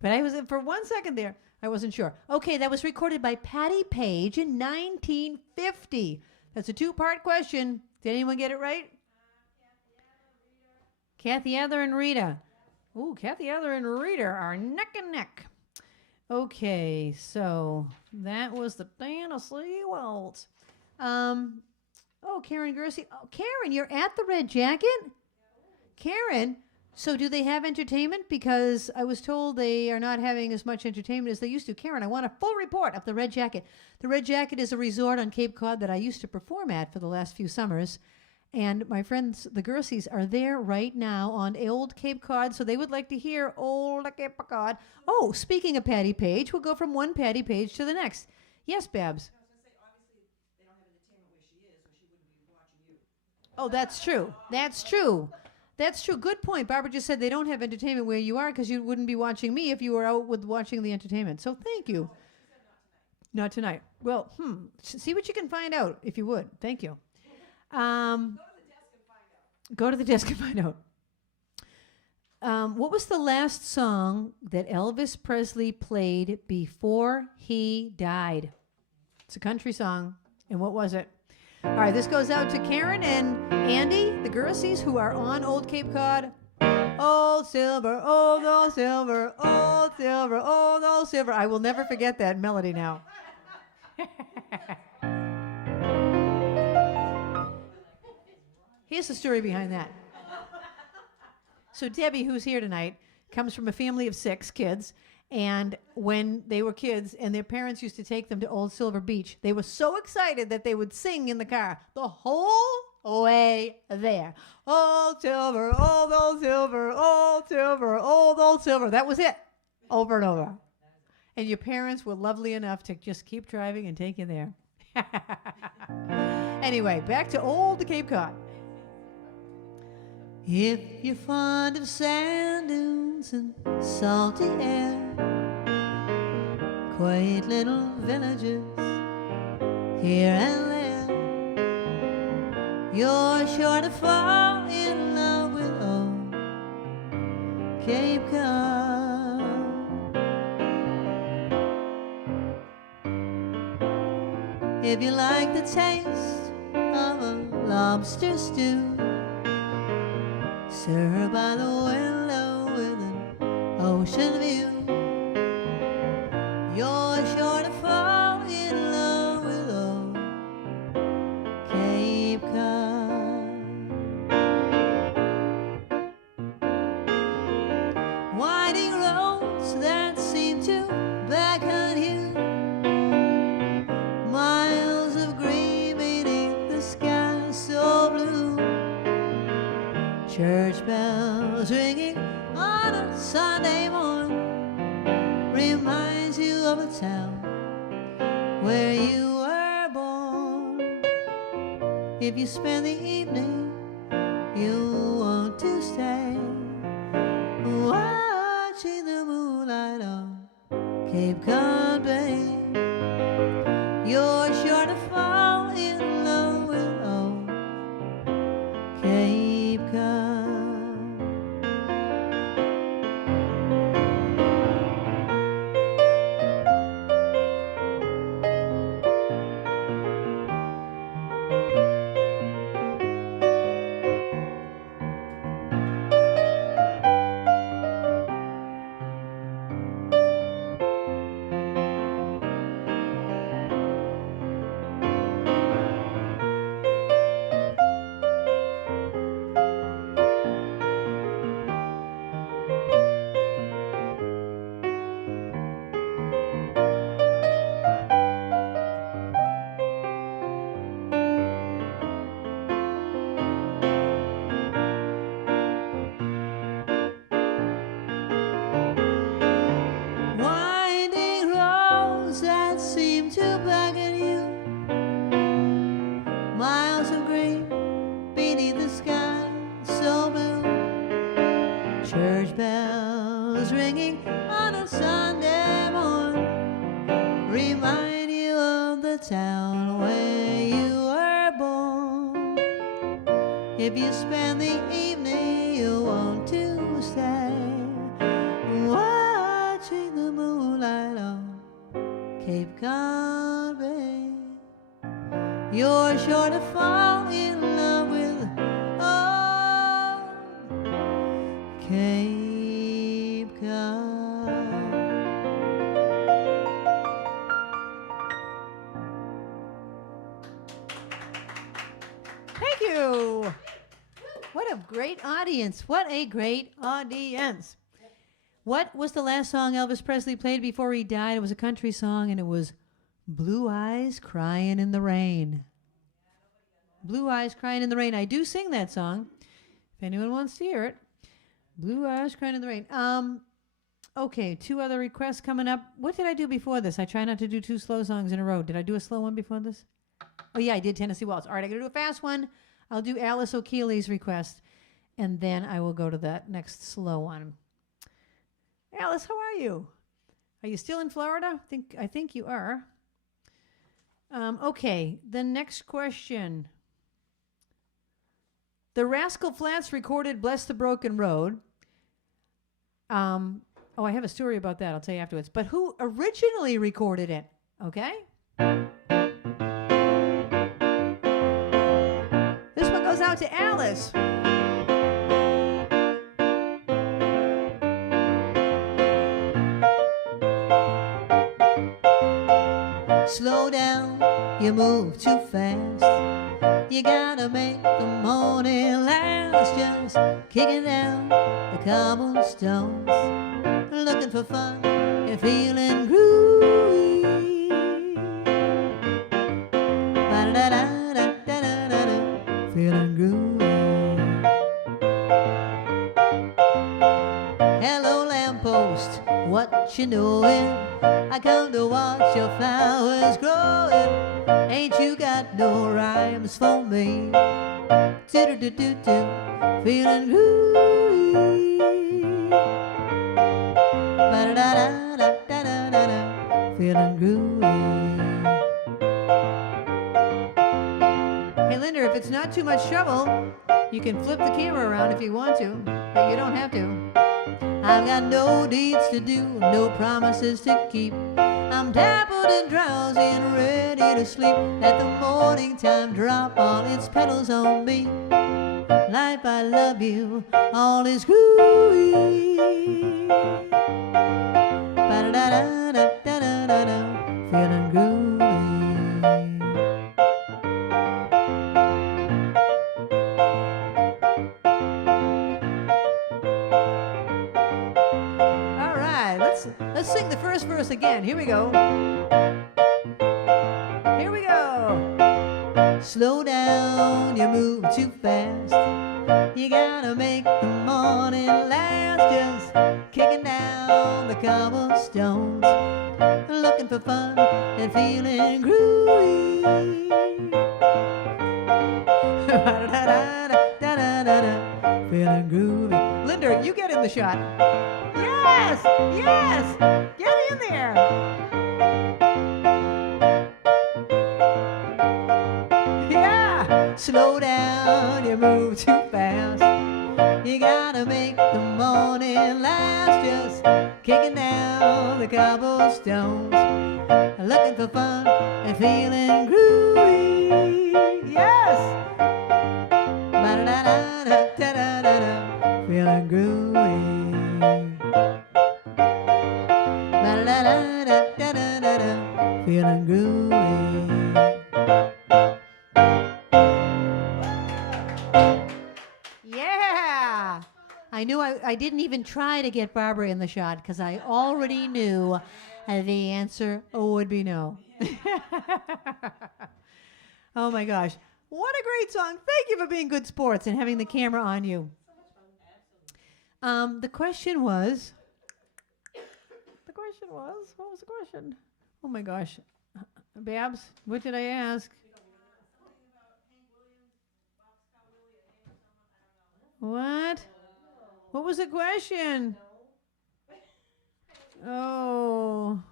But I was, for 1 second there, I wasn't sure. Okay, that was recorded by Patti Page in 1950. That's a two-part question. Did anyone get it right? Kathy Adler and Rita. Ooh, Kathy Adler and Rita are neck and neck. Okay, so that was the Tennessee waltz. Karen Gersey. Oh, Karen, you're at the Red Jacket? Karen, so do they have entertainment? Because I was told they are not having as much entertainment as they used to. Karen, I want a full report of the Red Jacket. The Red Jacket is a resort on Cape Cod that I used to perform at for the last few summers. And my friends, the Gersies, are there right now on Old Cape Cod, so they would like to hear Old Cape Cod. Oh, speaking of Patty Page, we'll go from one Patty Page to the next. Yes, Babs? Oh, that's true. That's true. That's true. Good point. Barbara just said they don't have entertainment where you are because you wouldn't be watching me if you were out with watching the entertainment. So thank you. Not tonight. Well, see what you can find out if you would. Thank you. Go to the desk and find out. What was the last song that Elvis Presley played before he died? It's a country song. And what was it? All right, this goes out to Karen and Andy, the Gersies, who are on Old Cape Cod. Old silver, old silver, old silver, old silver. I will never forget that melody now. Here's the story behind that. So Debbie, who's here tonight, comes from a family of 6 kids. And when they were kids and their parents used to take them to Old Silver Beach, they were so excited that they would sing in the car the whole way there. Old silver, old silver, old silver, old silver. That was it, over and over. And your parents were lovely enough to just keep driving and take you there. Anyway, back to Old Cape Cod. If you're fond of sand dunes and salty air, quaint little villages here and there, you're sure to fall in love with old Cape Cod. If you like the taste of a lobster stew, served by the window with an ocean view, you're sure to fall in love with old Cape Cod. Winding roads that seem to beckon you, miles of green beneath the sky so blue, church bells ringing on a Sunday morn reminds you of a town where you were born. If you spend the evening, you want to stay watching the moonlight on Cape Cod Bay. You're sure to fall in love with old Cape Cod. Church bells ringing on a Sunday morn remind you of the town where you were born. If you spend the evening, you want to stay watching the moonlight on Cape Cod Bay. You're sure to fall in love with Cape Cod. Thank you. What a great audience. What a great audience. What was the last song Elvis Presley played before he died? It was a country song, and it was Blue Eyes Crying in the Rain. Blue Eyes Crying in the Rain. I do sing that song, if anyone wants to hear it. Blue Eyes Crying in the Rain. Okay, 2 other requests coming up. What did I do before this? I try not to do 2 slow songs in a row. Did I do a slow one before this? Oh, yeah, I did Tennessee Waltz. All right, I got to do a fast one. I'll do Alice O'Keeley's request, and then I will go to that next slow one. Alice, how are you? Are you still in Florida? I think you are. Okay, the next question. The Rascal Flatts recorded Bless the Broken Road. Oh, I have a story about that. I'll tell you afterwards. But who originally recorded it? Okay? This one goes out to Alice. Slow down, you move too fast. You gotta make the morning last. Just kicking down the cobblestones, looking for fun and feeling groovy. Ba-da-da-da-da-da-da-da, feeling groovy. Hello lamppost, what you knowin'? I come to watch your flowers growing. Ain't you got no rhymes for me? Do-do-do-do-do, feeling groovy. Ba-da-da-da-da-da-da-da, feeling groovy. Hey, Linda, if it's not too much trouble, you can flip the camera around if you want to, but you don't have to. I've got no deeds to do, no promises to keep. I'm dappled and drowsy and ready to sleep. Let the morning time drop all its petals on me. Life, I love you, all is groovy. Ba-da-da-da-da-da-da-da, feeling groovy. All right, let's sing the first verse again. Here we go. Here we go. Slow down, you move too fast. You gotta make the morning last. Just kicking down the cobblestones, looking for fun and feeling groovy. Feeling groovy. Linda, you get in the shot. Yes, yes, get in there. Yeah. Slow down, you move too fast. You gotta make the morning last. Just kicking down the cobblestones, looking for fun and feeling groovy. Yes. Ba-da-da-da-da-da-da-da, feeling groovy. Ba-da-da-da-da-da-da, feeling groovy. Yeah. I knew I didn't even try to get Barbara in the shot because I already knew the answer would be no. Oh my gosh. What a great song. Thank you for being good sports and having the camera on you. The question was, what was the question? Oh my gosh. Babs, what did I ask? What? What was the question? Oh.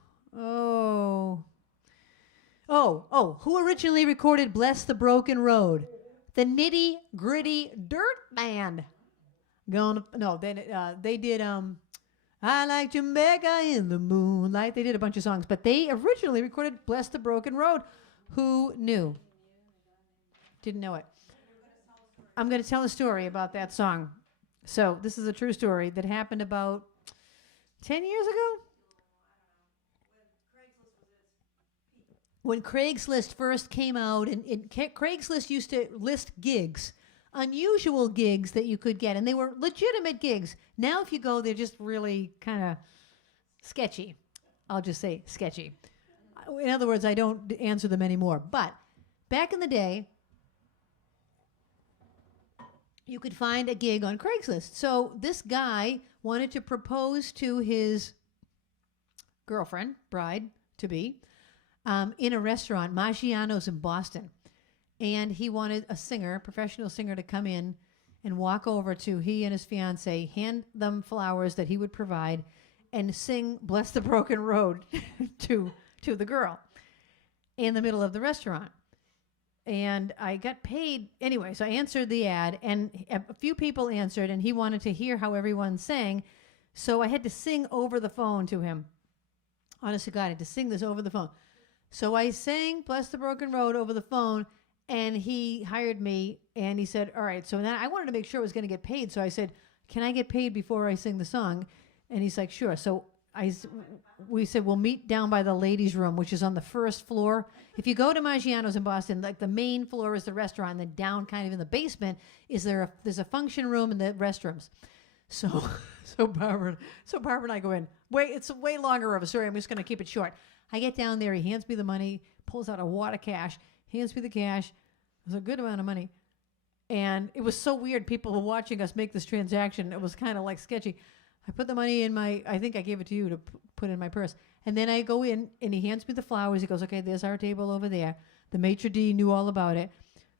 Who originally recorded Bless the Broken Road? The Nitty Gritty Dirt Band. They did I Like Jamaica in the Moonlight. They did a bunch of songs, but they originally recorded Bless the Broken Road. Who knew? Didn't know it. I'm going to tell a story about that song. So this is a true story that happened about 10 years ago. When Craigslist first came out, and Craigslist used to list gigs, unusual gigs that you could get, and they were legitimate gigs. Now if you go, they're just really kind of sketchy. I'll just say sketchy. In other words, I don't answer them anymore. But back in the day, you could find a gig on Craigslist. So this guy wanted to propose to his girlfriend, bride-to-be, in a restaurant, Maggiano's in Boston. And he wanted a singer, professional singer, to come in and walk over to he and his fiancée, hand them flowers that he would provide, and sing Bless the Broken Road to the girl in the middle of the restaurant. And I got paid anyway, so I answered the ad, and a few people answered, and he wanted to hear how everyone sang, so I had to sing over the phone to him. Honest to God, I had to sing this over the phone. So I sang Bless the Broken Road over the phone, and he hired me, and he said, all right. So then I wanted to make sure I was going to get paid, so I said, can I get paid before I sing the song? And he's like, sure. So we said, we'll meet down by the ladies' room, which is on the first floor. If you go to Maggiano's in Boston, like the main floor is the restaurant, and then down kind of in the basement there's a function room and the restrooms. So Barbara and I go in. It's way longer of a story. I'm just going to keep it short. I get down there. He hands me the money, pulls out a wad of cash, hands me the cash. It was a good amount of money. And it was so weird. People were watching us make this transaction. It was kind of like sketchy. I put the money in I think I gave it to you to put in my purse. And then I go in, and he hands me the flowers. He goes, okay, there's our table over there. The maitre d' knew all about it.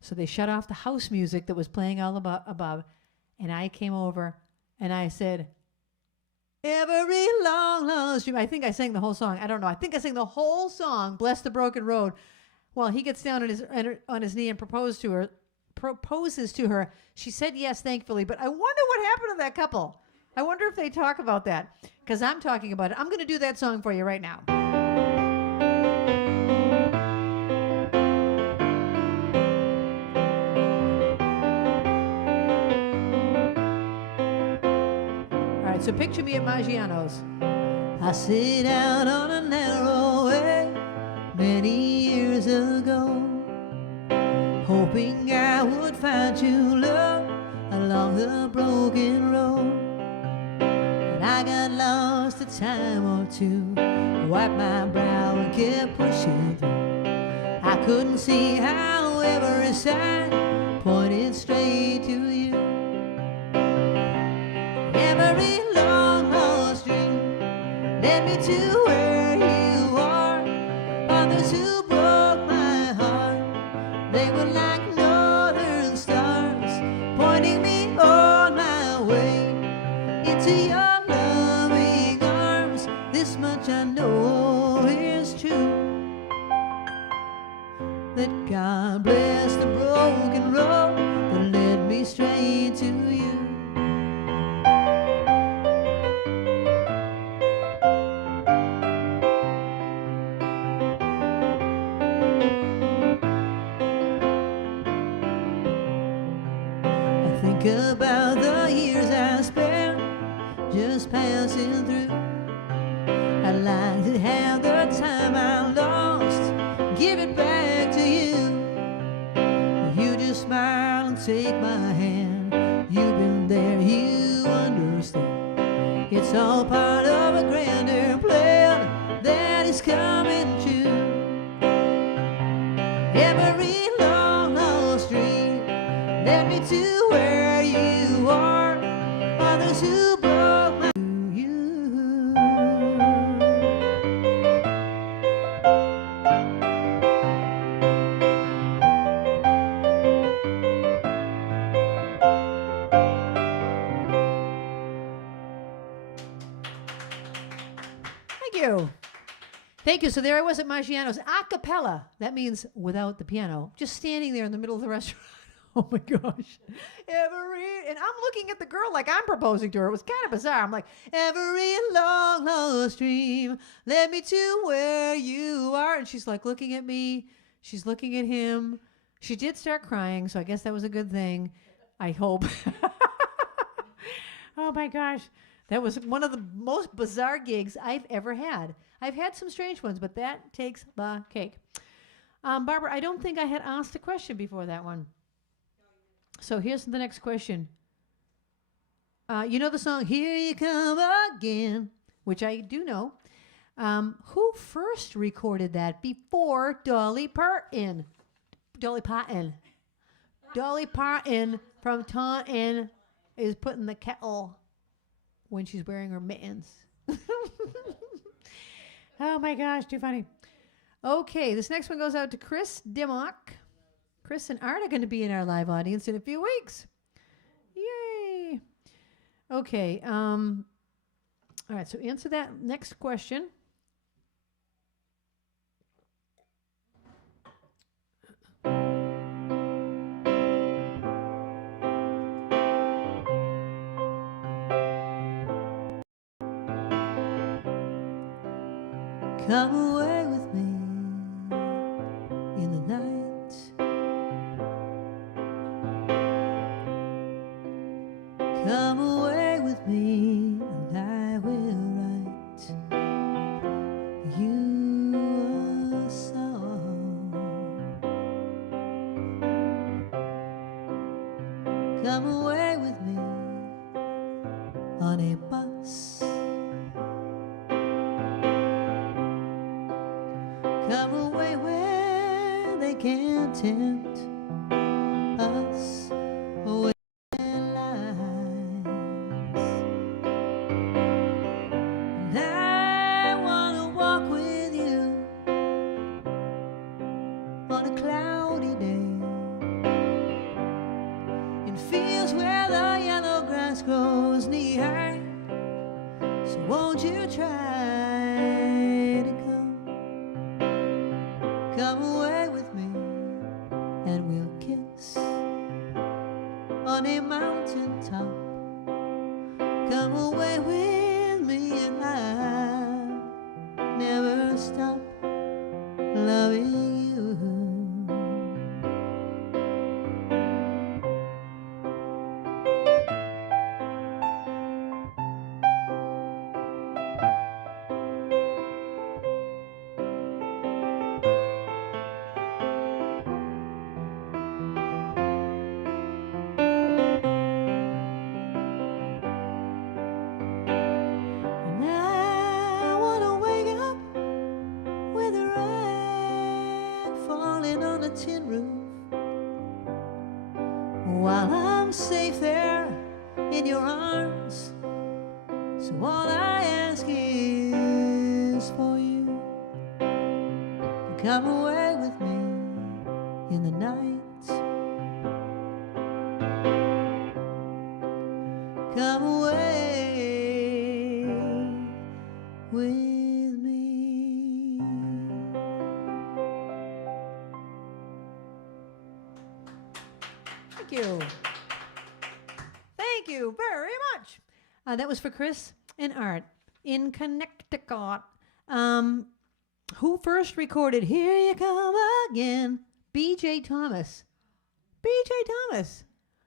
So they shut off the house music that was playing all above. And I came over, and I said, every long, long stream. I think I sang the whole song. I don't know. I think I sang the whole song, Bless the Broken Road. Well, he gets down on his knee and proposes to her. She said yes, thankfully. But I wonder what happened to that couple. I wonder if they talk about that, because I'm talking about it. I'm going to do that song for you right now. All right, so picture me at Maggiano's. I sit out on a narrow way many years ago, hoping I would find true love along the broken road. And I got lost a time or two, wiped my brow and kept pushing through. I couldn't see how every sign pointed straight to you. Every long, long street led me to where you are. Others who broke my heart, they were like northern stars, pointing me on my way into your loving arms. This much I know is true, that God bless the broken road that led me straight to you. About the years I spent just passing through. I'd like to have the time I lost, give it back to you. You just smile and take my hand. You've been there, you understand. It's all part of a grander plan that is coming true. Every long, long street led me to where you are. Others who broke my you. Thank you. So there I was at Maggiano's, a cappella. That means without the piano, just standing there in the middle of the restaurant. Oh my gosh. And I'm looking at the girl like I'm proposing to her. It was kind of bizarre. I'm like, every long, long stream led me to where you are. And she's like looking at me. She's looking at him. She did start crying, so I guess that was a good thing. I hope. Oh my gosh. That was one of the most bizarre gigs I've ever had. I've had some strange ones, but that takes the cake. Barbara, I don't think I had asked a question before that one. So here's the next question. You know the song, Here You Come Again, which I do know. Who first recorded that before Dolly Parton? Dolly Parton. Dolly Parton from Taunton is putting the kettle when she's wearing her mittens. Oh my gosh, too funny. Okay, this next one goes out to Chris Dimmock. Chris and Art are going to be in our live audience in a few weeks. Yay. Okay, all right, so answer that next question. Come away with me in the night. Come away with me and I will write you a song. Come away with me on a bus. Come away where they can't tempt us away their lies. And I wanna walk with you on a cloudy day in fields where the yellow grass grows knee high. So won't you try to come away with me and we'll kiss on a mountain top. Come away with me and I'll never stop loving you. Tin roof while I'm safe there in your arms. So all I ask is for you to come away with me in the night. Come away with me. Thank you. Thank you very much. That was for Chris and Art in Connecticut. Who first recorded Here You Come Again? B.J. Thomas. B.J. Thomas.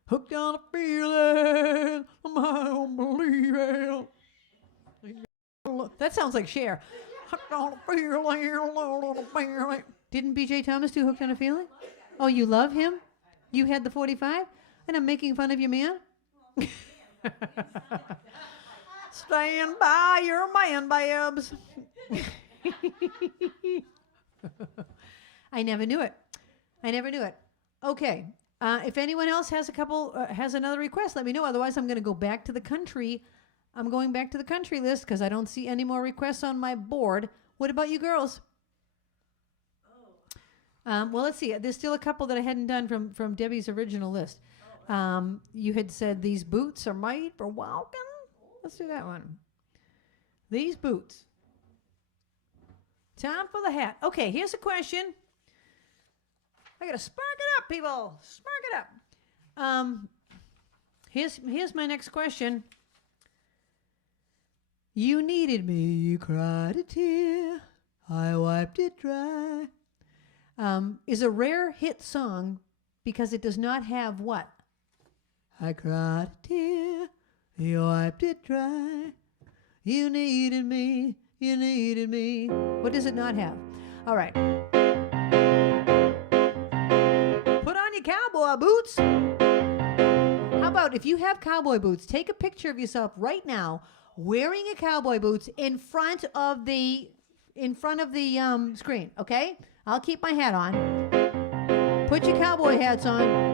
Hooked on a feeling, I don't believe it. That sounds like Cher. Hooked on a feeling. Didn't B.J. Thomas do Hooked on a Feeling? Oh, you love him? You had the 45? And I'm making fun of your man? Stand by your man, babes. I never knew it. Okay. If anyone else has has another request, let me know. Otherwise, I'm going to go back to the country. I'm going back to the country list because I don't see any more requests on my board. What about you girls? Well, let's see. There's still a couple that I hadn't done from Debbie's original list. You had said these boots are made for walking. Let's do that one. These boots. Time for the hat. Okay, here's a question. I gotta spark it up, people. Spark it up. Here's my next question. You needed me, you cried a tear, I wiped it dry. Is a rare hit song because it does not have what? I cried a tear, you wiped it dry. You needed me, you needed me. What does it not have? All right. Put on your cowboy boots. How about if you have cowboy boots, take a picture of yourself right now wearing a cowboy boots in front of the screen, okay? I'll keep my hat on. Put your cowboy hats on.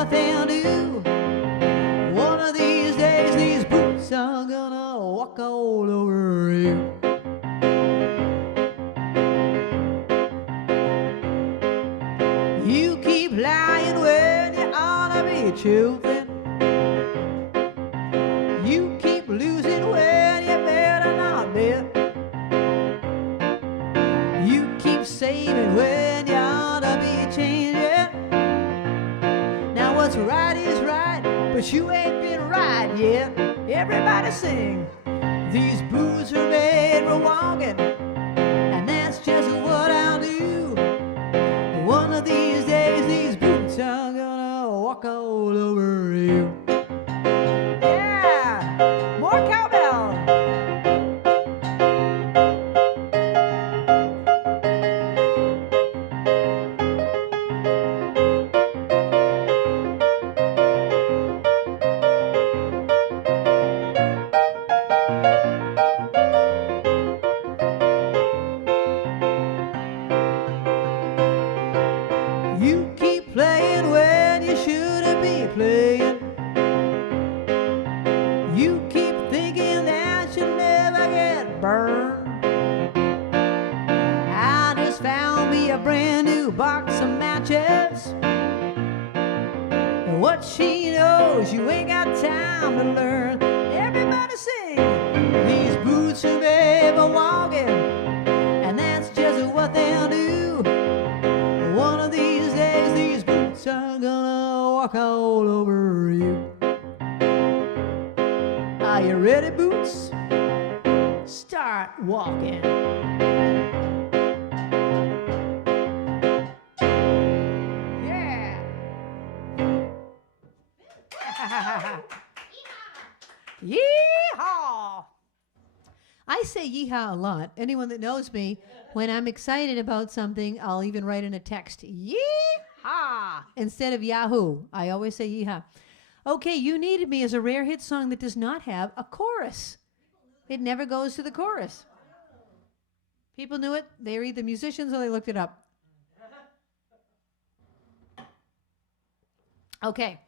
what they'll do. One of these days, these boots are gonna walk all over you. You keep lying when you ought to be choosing. You keep losing when you better not bet. You keep saving when you ought to be changing. Now what's right is right, but you ain't been right yet. Everybody sing. These boots are made for walking, and that's just what I'll do. One of these days, these boots are gonna walk all over you. Yeah, more cowbell. You keep playing when you shouldn't be playing. You keep thinking that you'll never get burned. I just found me a brand new box of matches. And what she knows, you ain't got time to learn. Everybody sing. These boots are made for walking, and that's just what they'll do. One of these days, these boots are gonna walk all over you. Are you ready, boots? Start walking. Yeah. Yeehaw! I say yeehaw a lot. Anyone that knows me, when I'm excited about something, I'll even write in a text, yeehaw, instead of yahoo. I always say yeehaw. Okay, You Needed Me is a rare hit song that does not have a chorus. It never goes to the chorus. People knew it. They were either musicians or they looked it up. Okay.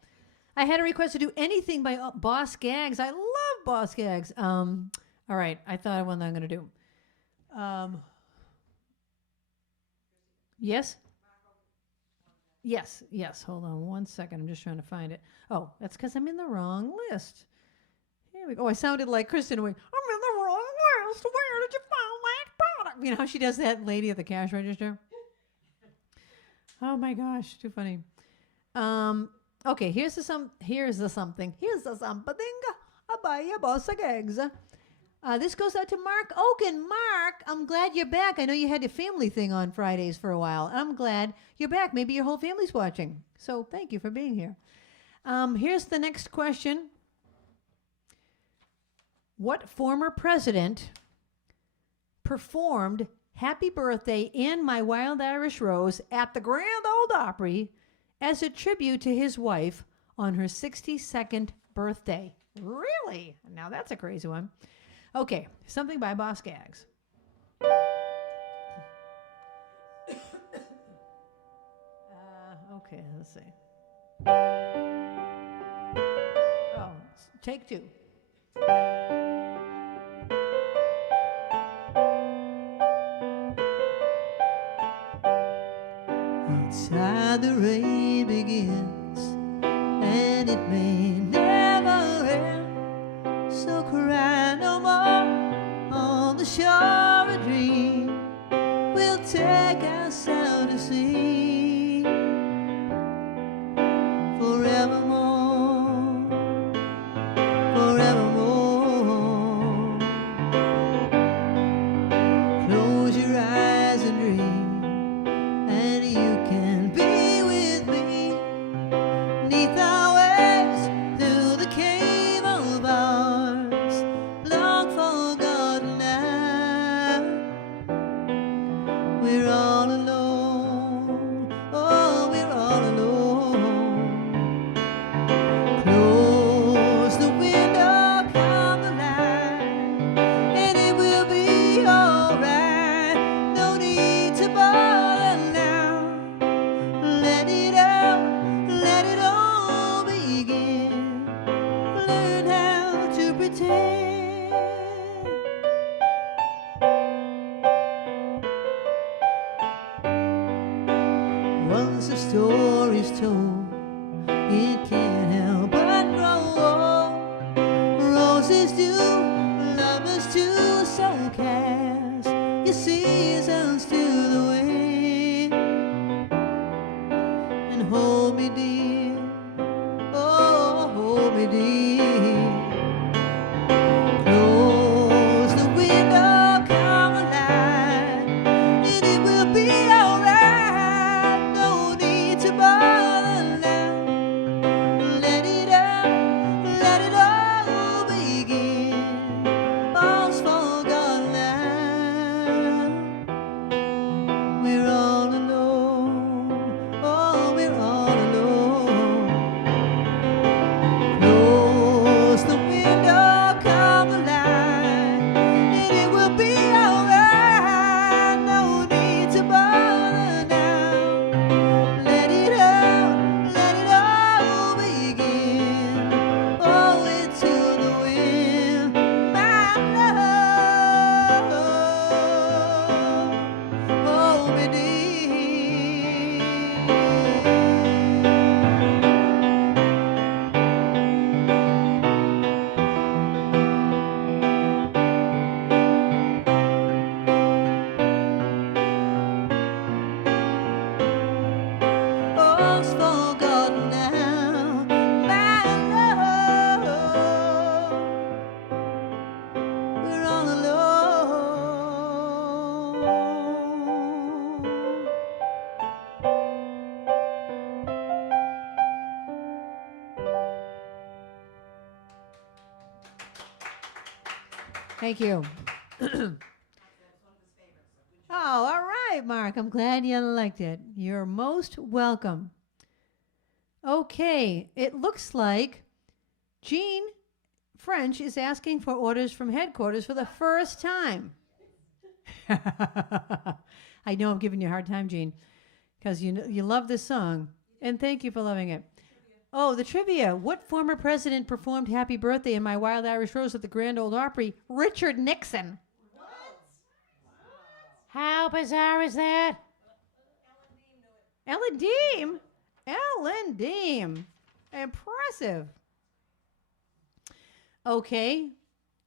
I had a request to do anything by Boss Gags. I love Boss Gags. All right. I thought of one that I'm going to do. Yes? Yes. Hold on 1 second. I'm just trying to find it. Oh, that's because I'm in the wrong list. Here we go. Oh, I sounded like Kristen. I'm in the wrong list. Where did you find that product? You know how she does that lady at the cash register? Oh my gosh, too funny. Okay, here's the something by Boss Gags. This goes out to Mark Oaken. Mark, I'm glad you're back. I know you had a family thing on Fridays for a while. I'm glad you're back. Maybe your whole family's watching. So thank you for being here. Here's the next question. What former president performed Happy Birthday and My Wild Irish Rose at the Grand Ole Opry as a tribute to his wife on her 62nd birthday? Really? Now that's a crazy one. Okay, something by Boss Gags. Okay, let's see. Oh, take two. Outside the rain begins, and it may never end. So cry no more on the shore. A dream will take us out to sea forevermore, forevermore. Close your eyes and dream, and you can be with me 'neath our waves once the story's told, it can't help but grow. Roses do, lovers too, so cast your seasons to the wind and hold me dear, oh, hold me dear. Close the window, come alive, and it will be alright. No need to bother now. Let it all begin. All's forgotten now. We're all alone. Oh, we're all alone. Close the window, come alive, and it will be alright. No need to bother now. Let it all begin. Oh, it's to the wind, my love. Oh, me dear. All's forgotten now, my love. We're all alone. Thank you. Oh, all right, Mark. I'm glad you liked it. You're most welcome. Okay, it looks like Jean French is asking for orders from headquarters for the first time. I know I'm giving you a hard time, Jean, because you love this song, and thank you for loving it. Oh, the trivia. What former president performed Happy Birthday in My Wild Irish Rose at the Grand Ole Opry? Richard Nixon. What? How bizarre is that? Ellen Deem. Ellen Deem. Impressive. Okay.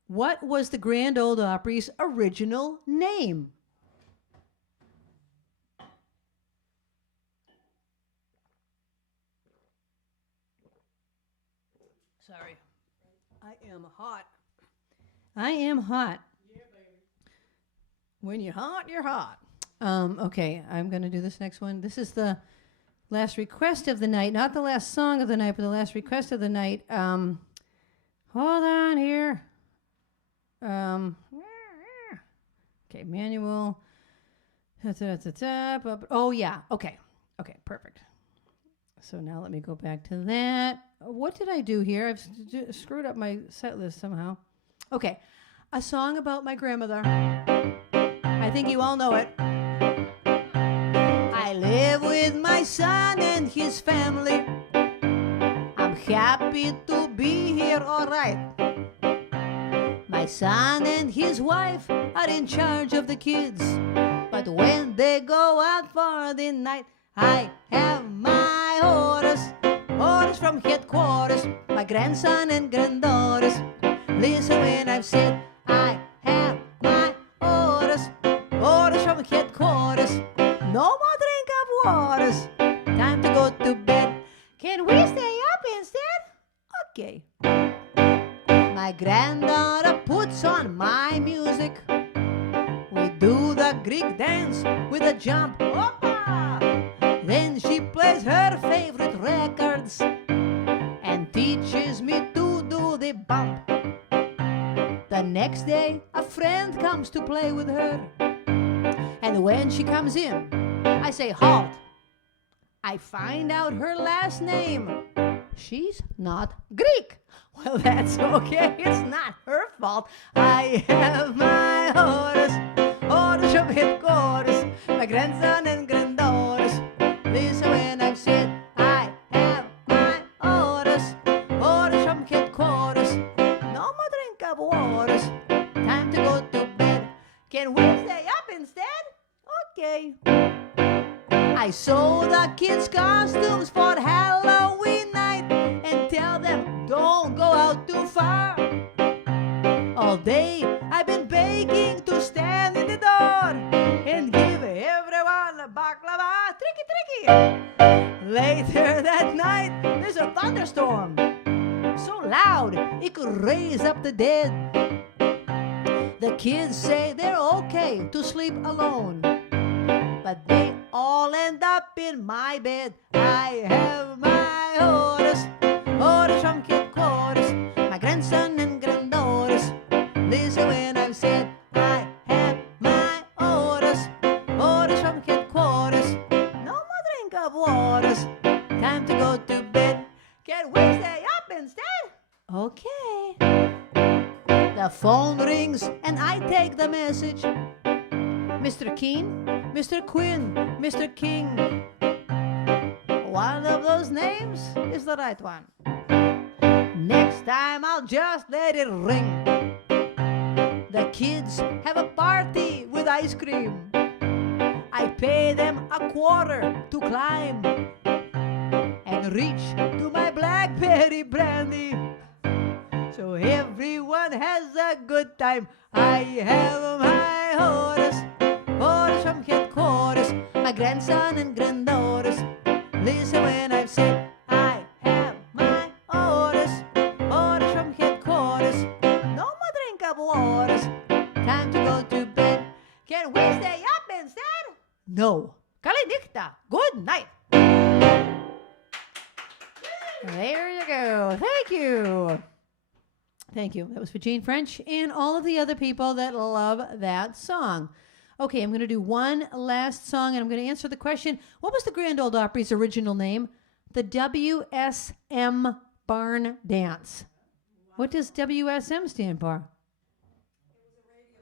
What was the Grand Ole Opry's original name? Sorry. I am hot. I am hot. Yeah, baby. When you're hot, you're hot. Okay, I'm going to do this next one. This is the last request of the night. Not the last song of the night, but the last request of the night. Hold on here. Okay, manual. Oh, yeah. Okay. Okay, perfect. So now let me go back to that. What did I do here? I've screwed up my set list somehow. Okay, a song about my grandmother. I think you all know it. I live with my son and his family. I'm happy to be here, all right. My son and his wife are in charge of the kids. But when they go out for the night, I have my orders, orders from headquarters, my grandson and granddaughters. Listen when I've said I have my orders, orders from headquarters. No more drink of waters, time to go to bed. Can we stay up instead? Okay. My granddaughter puts on my music. We do the Greek dance with a jump. Opa! Then she plays her favorite records and teaches me to do the bump. The next day, a friend comes to play with her. And when she comes in, I say, halt. I find out her last name. She's not Greek. Well, that's okay. It's not her fault. I have my orders, orders from headquarters, my grandson and granddaughters. Listen when I've said I have my orders, orders from headquarters. No more drink of waters. Time to go to bed. Can we stay up instead? Okay. I sew the the kids' costumes for Halloween night and tell them don't go out too far. All day I've been begging to stand in the door and give everyone a baklava. Tricky, tricky. Later that night, there's a thunderstorm so loud it could raise up the dead. The kids say they're okay to sleep alone, but they all end up in my bed. I have my orders, orders from headquarters, my grandson and granddaughters. Listen when I've said I have my orders, orders from headquarters. No more drink of waters, time to go to bed. Can we stay up instead? Okay. The phone rings and I take the message. Mr. Keen, Mr. Quinn, Mr. King. One of those names is the right one. Next time I'll just let it ring. The kids have a party with ice cream. I pay them a quarter to climb and reach to my blackberry brandy, so everyone has a good time. I have my orders, orders from headquarters, my grandson and granddaughters. Listen when I've said I have my orders, orders from headquarters. No more drink of waters, time to go to bed. Can we stay up instead? No. Kalidikta, good night. There you go. Thank you. Thank you. That was for Jane French and all of the other people that love that song. Okay, I'm going to do one last song, and I'm going to answer the question, what was the Grand Ole Opry's original name? The WSM Barn Dance. What does WSM stand for?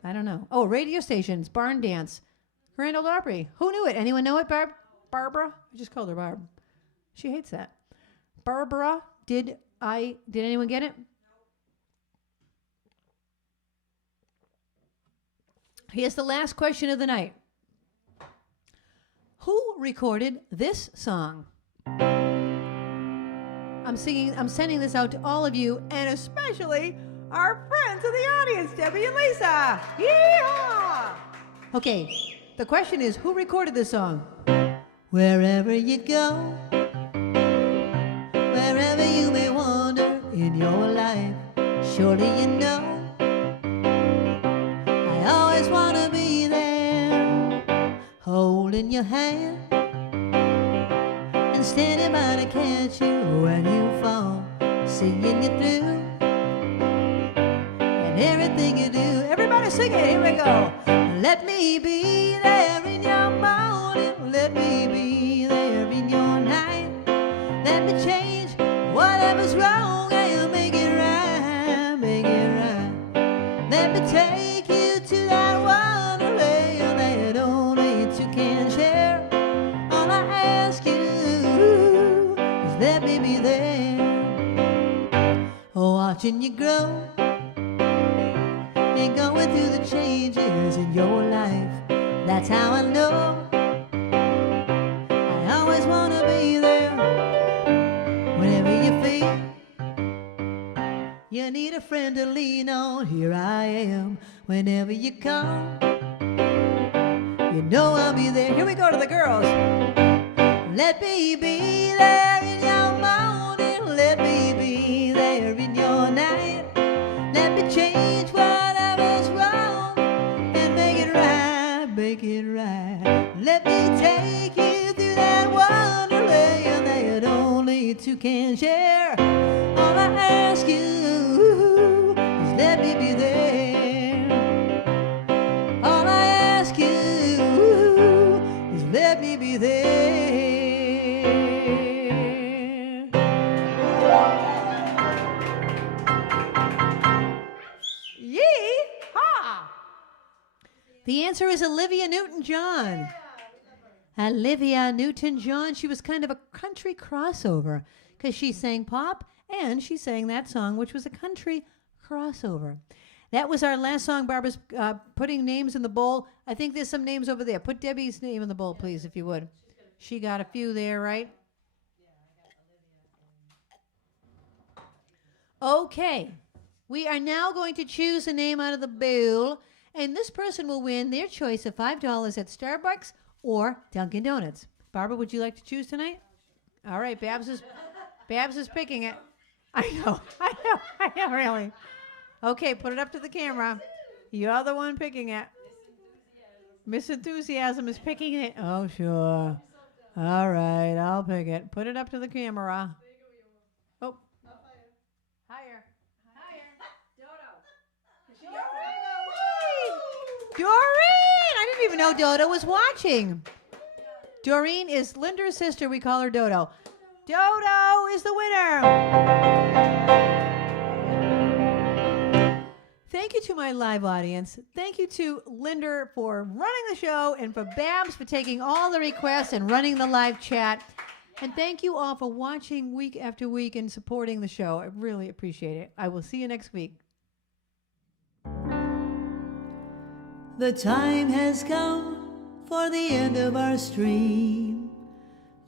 I don't know. Oh, radio stations, Barn Dance. Grand Ole Opry. Who knew it? Anyone know it, Barbara? I just called her Barb. She hates that. Barbara, did anyone get it? Here's the last question of the night. Who recorded this song? I'm sending this out to all of you, and especially our friends in the audience, Debbie and Lisa. Yeehaw! Okay, the question is, who recorded this song? Wherever you go, wherever you may wander in your life, surely you know I always want to be there, holding your hand and standing by to catch you when you fall, seeing you through and everything you do. Everybody sing it, here we go. Let me be there in your morning, let me be there in your night, let me change whatever's wrong and make it right, make it right. Let me take you to that wonderland that only two can share. All I ask you is let me be there, watching you grow and going through the changes in your life. That's how I know I always want to be there. Whenever you feel you need a friend to lean on, here I am. Whenever you come, you know I'll be there. Here we go to the girls. Let me be there in your morning, let me be there in your night. Let me change whatever's wrong and make it right, make it right. Let me take you through that wonderland that only two can share. All I ask you is let me be there. All I ask you is let me be there. Yee-haw! The answer is Olivia Newton-John. Olivia Newton-John. She was kind of a country crossover because she sang pop and she sang that song, which was a country crossover. That was our last song. Barbara's putting names in the bowl. I think there's some names over there. Put Debbie's name in the bowl, please, if you would. She got a few there, right? Okay. We are now going to choose a name out of the bowl, and this person will win their choice of $5 at Starbucks or Dunkin' Donuts. Barbara, would you like to choose tonight? All right, Babs is picking it. I know, really. Okay, put it up to the camera. You're the one picking it. Miss Enthusiasm is picking it. Oh, sure. All right, I'll pick it. Put it up to the camera. Oh. Higher. Doreen! I didn't even know Dodo was watching. Doreen is Linda's sister. We call her Dodo. Dodo is the winner. Thank you to my live audience. Thank you to Linda for running the show and for Babs for taking all the requests and running the live chat. And thank you all for watching week after week and supporting the show. I really appreciate it. I will see you next week. The time has come for the end of our stream,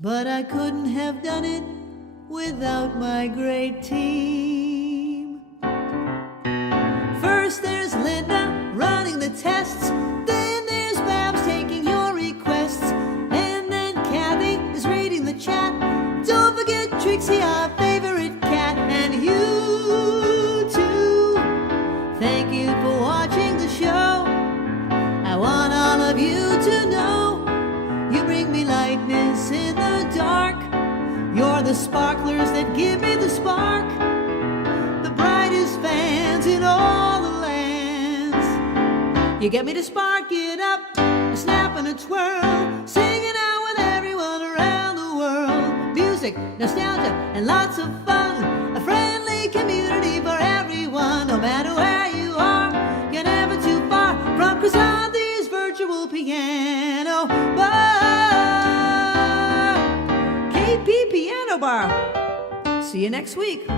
but I couldn't have done it without my great team. First there's Linda running the tests, then there's Babs taking your requests, and then Kathy is reading the chat. Don't forget Trixie, our favorite cat, and you too. Thank you for watching the show. I want all of you to know you bring me lightness in the dark. You're the sparklers that give me the spark, the brightest fans in all the lands. You get me to spark it up, a snap and a twirl, singing out with everyone around the world. Music, nostalgia, and lots of fun, a friendly community for everyone. No matter where you are, you're never too far from Krisanthi virtual piano bar. KP Piano Bar. See you next week. .com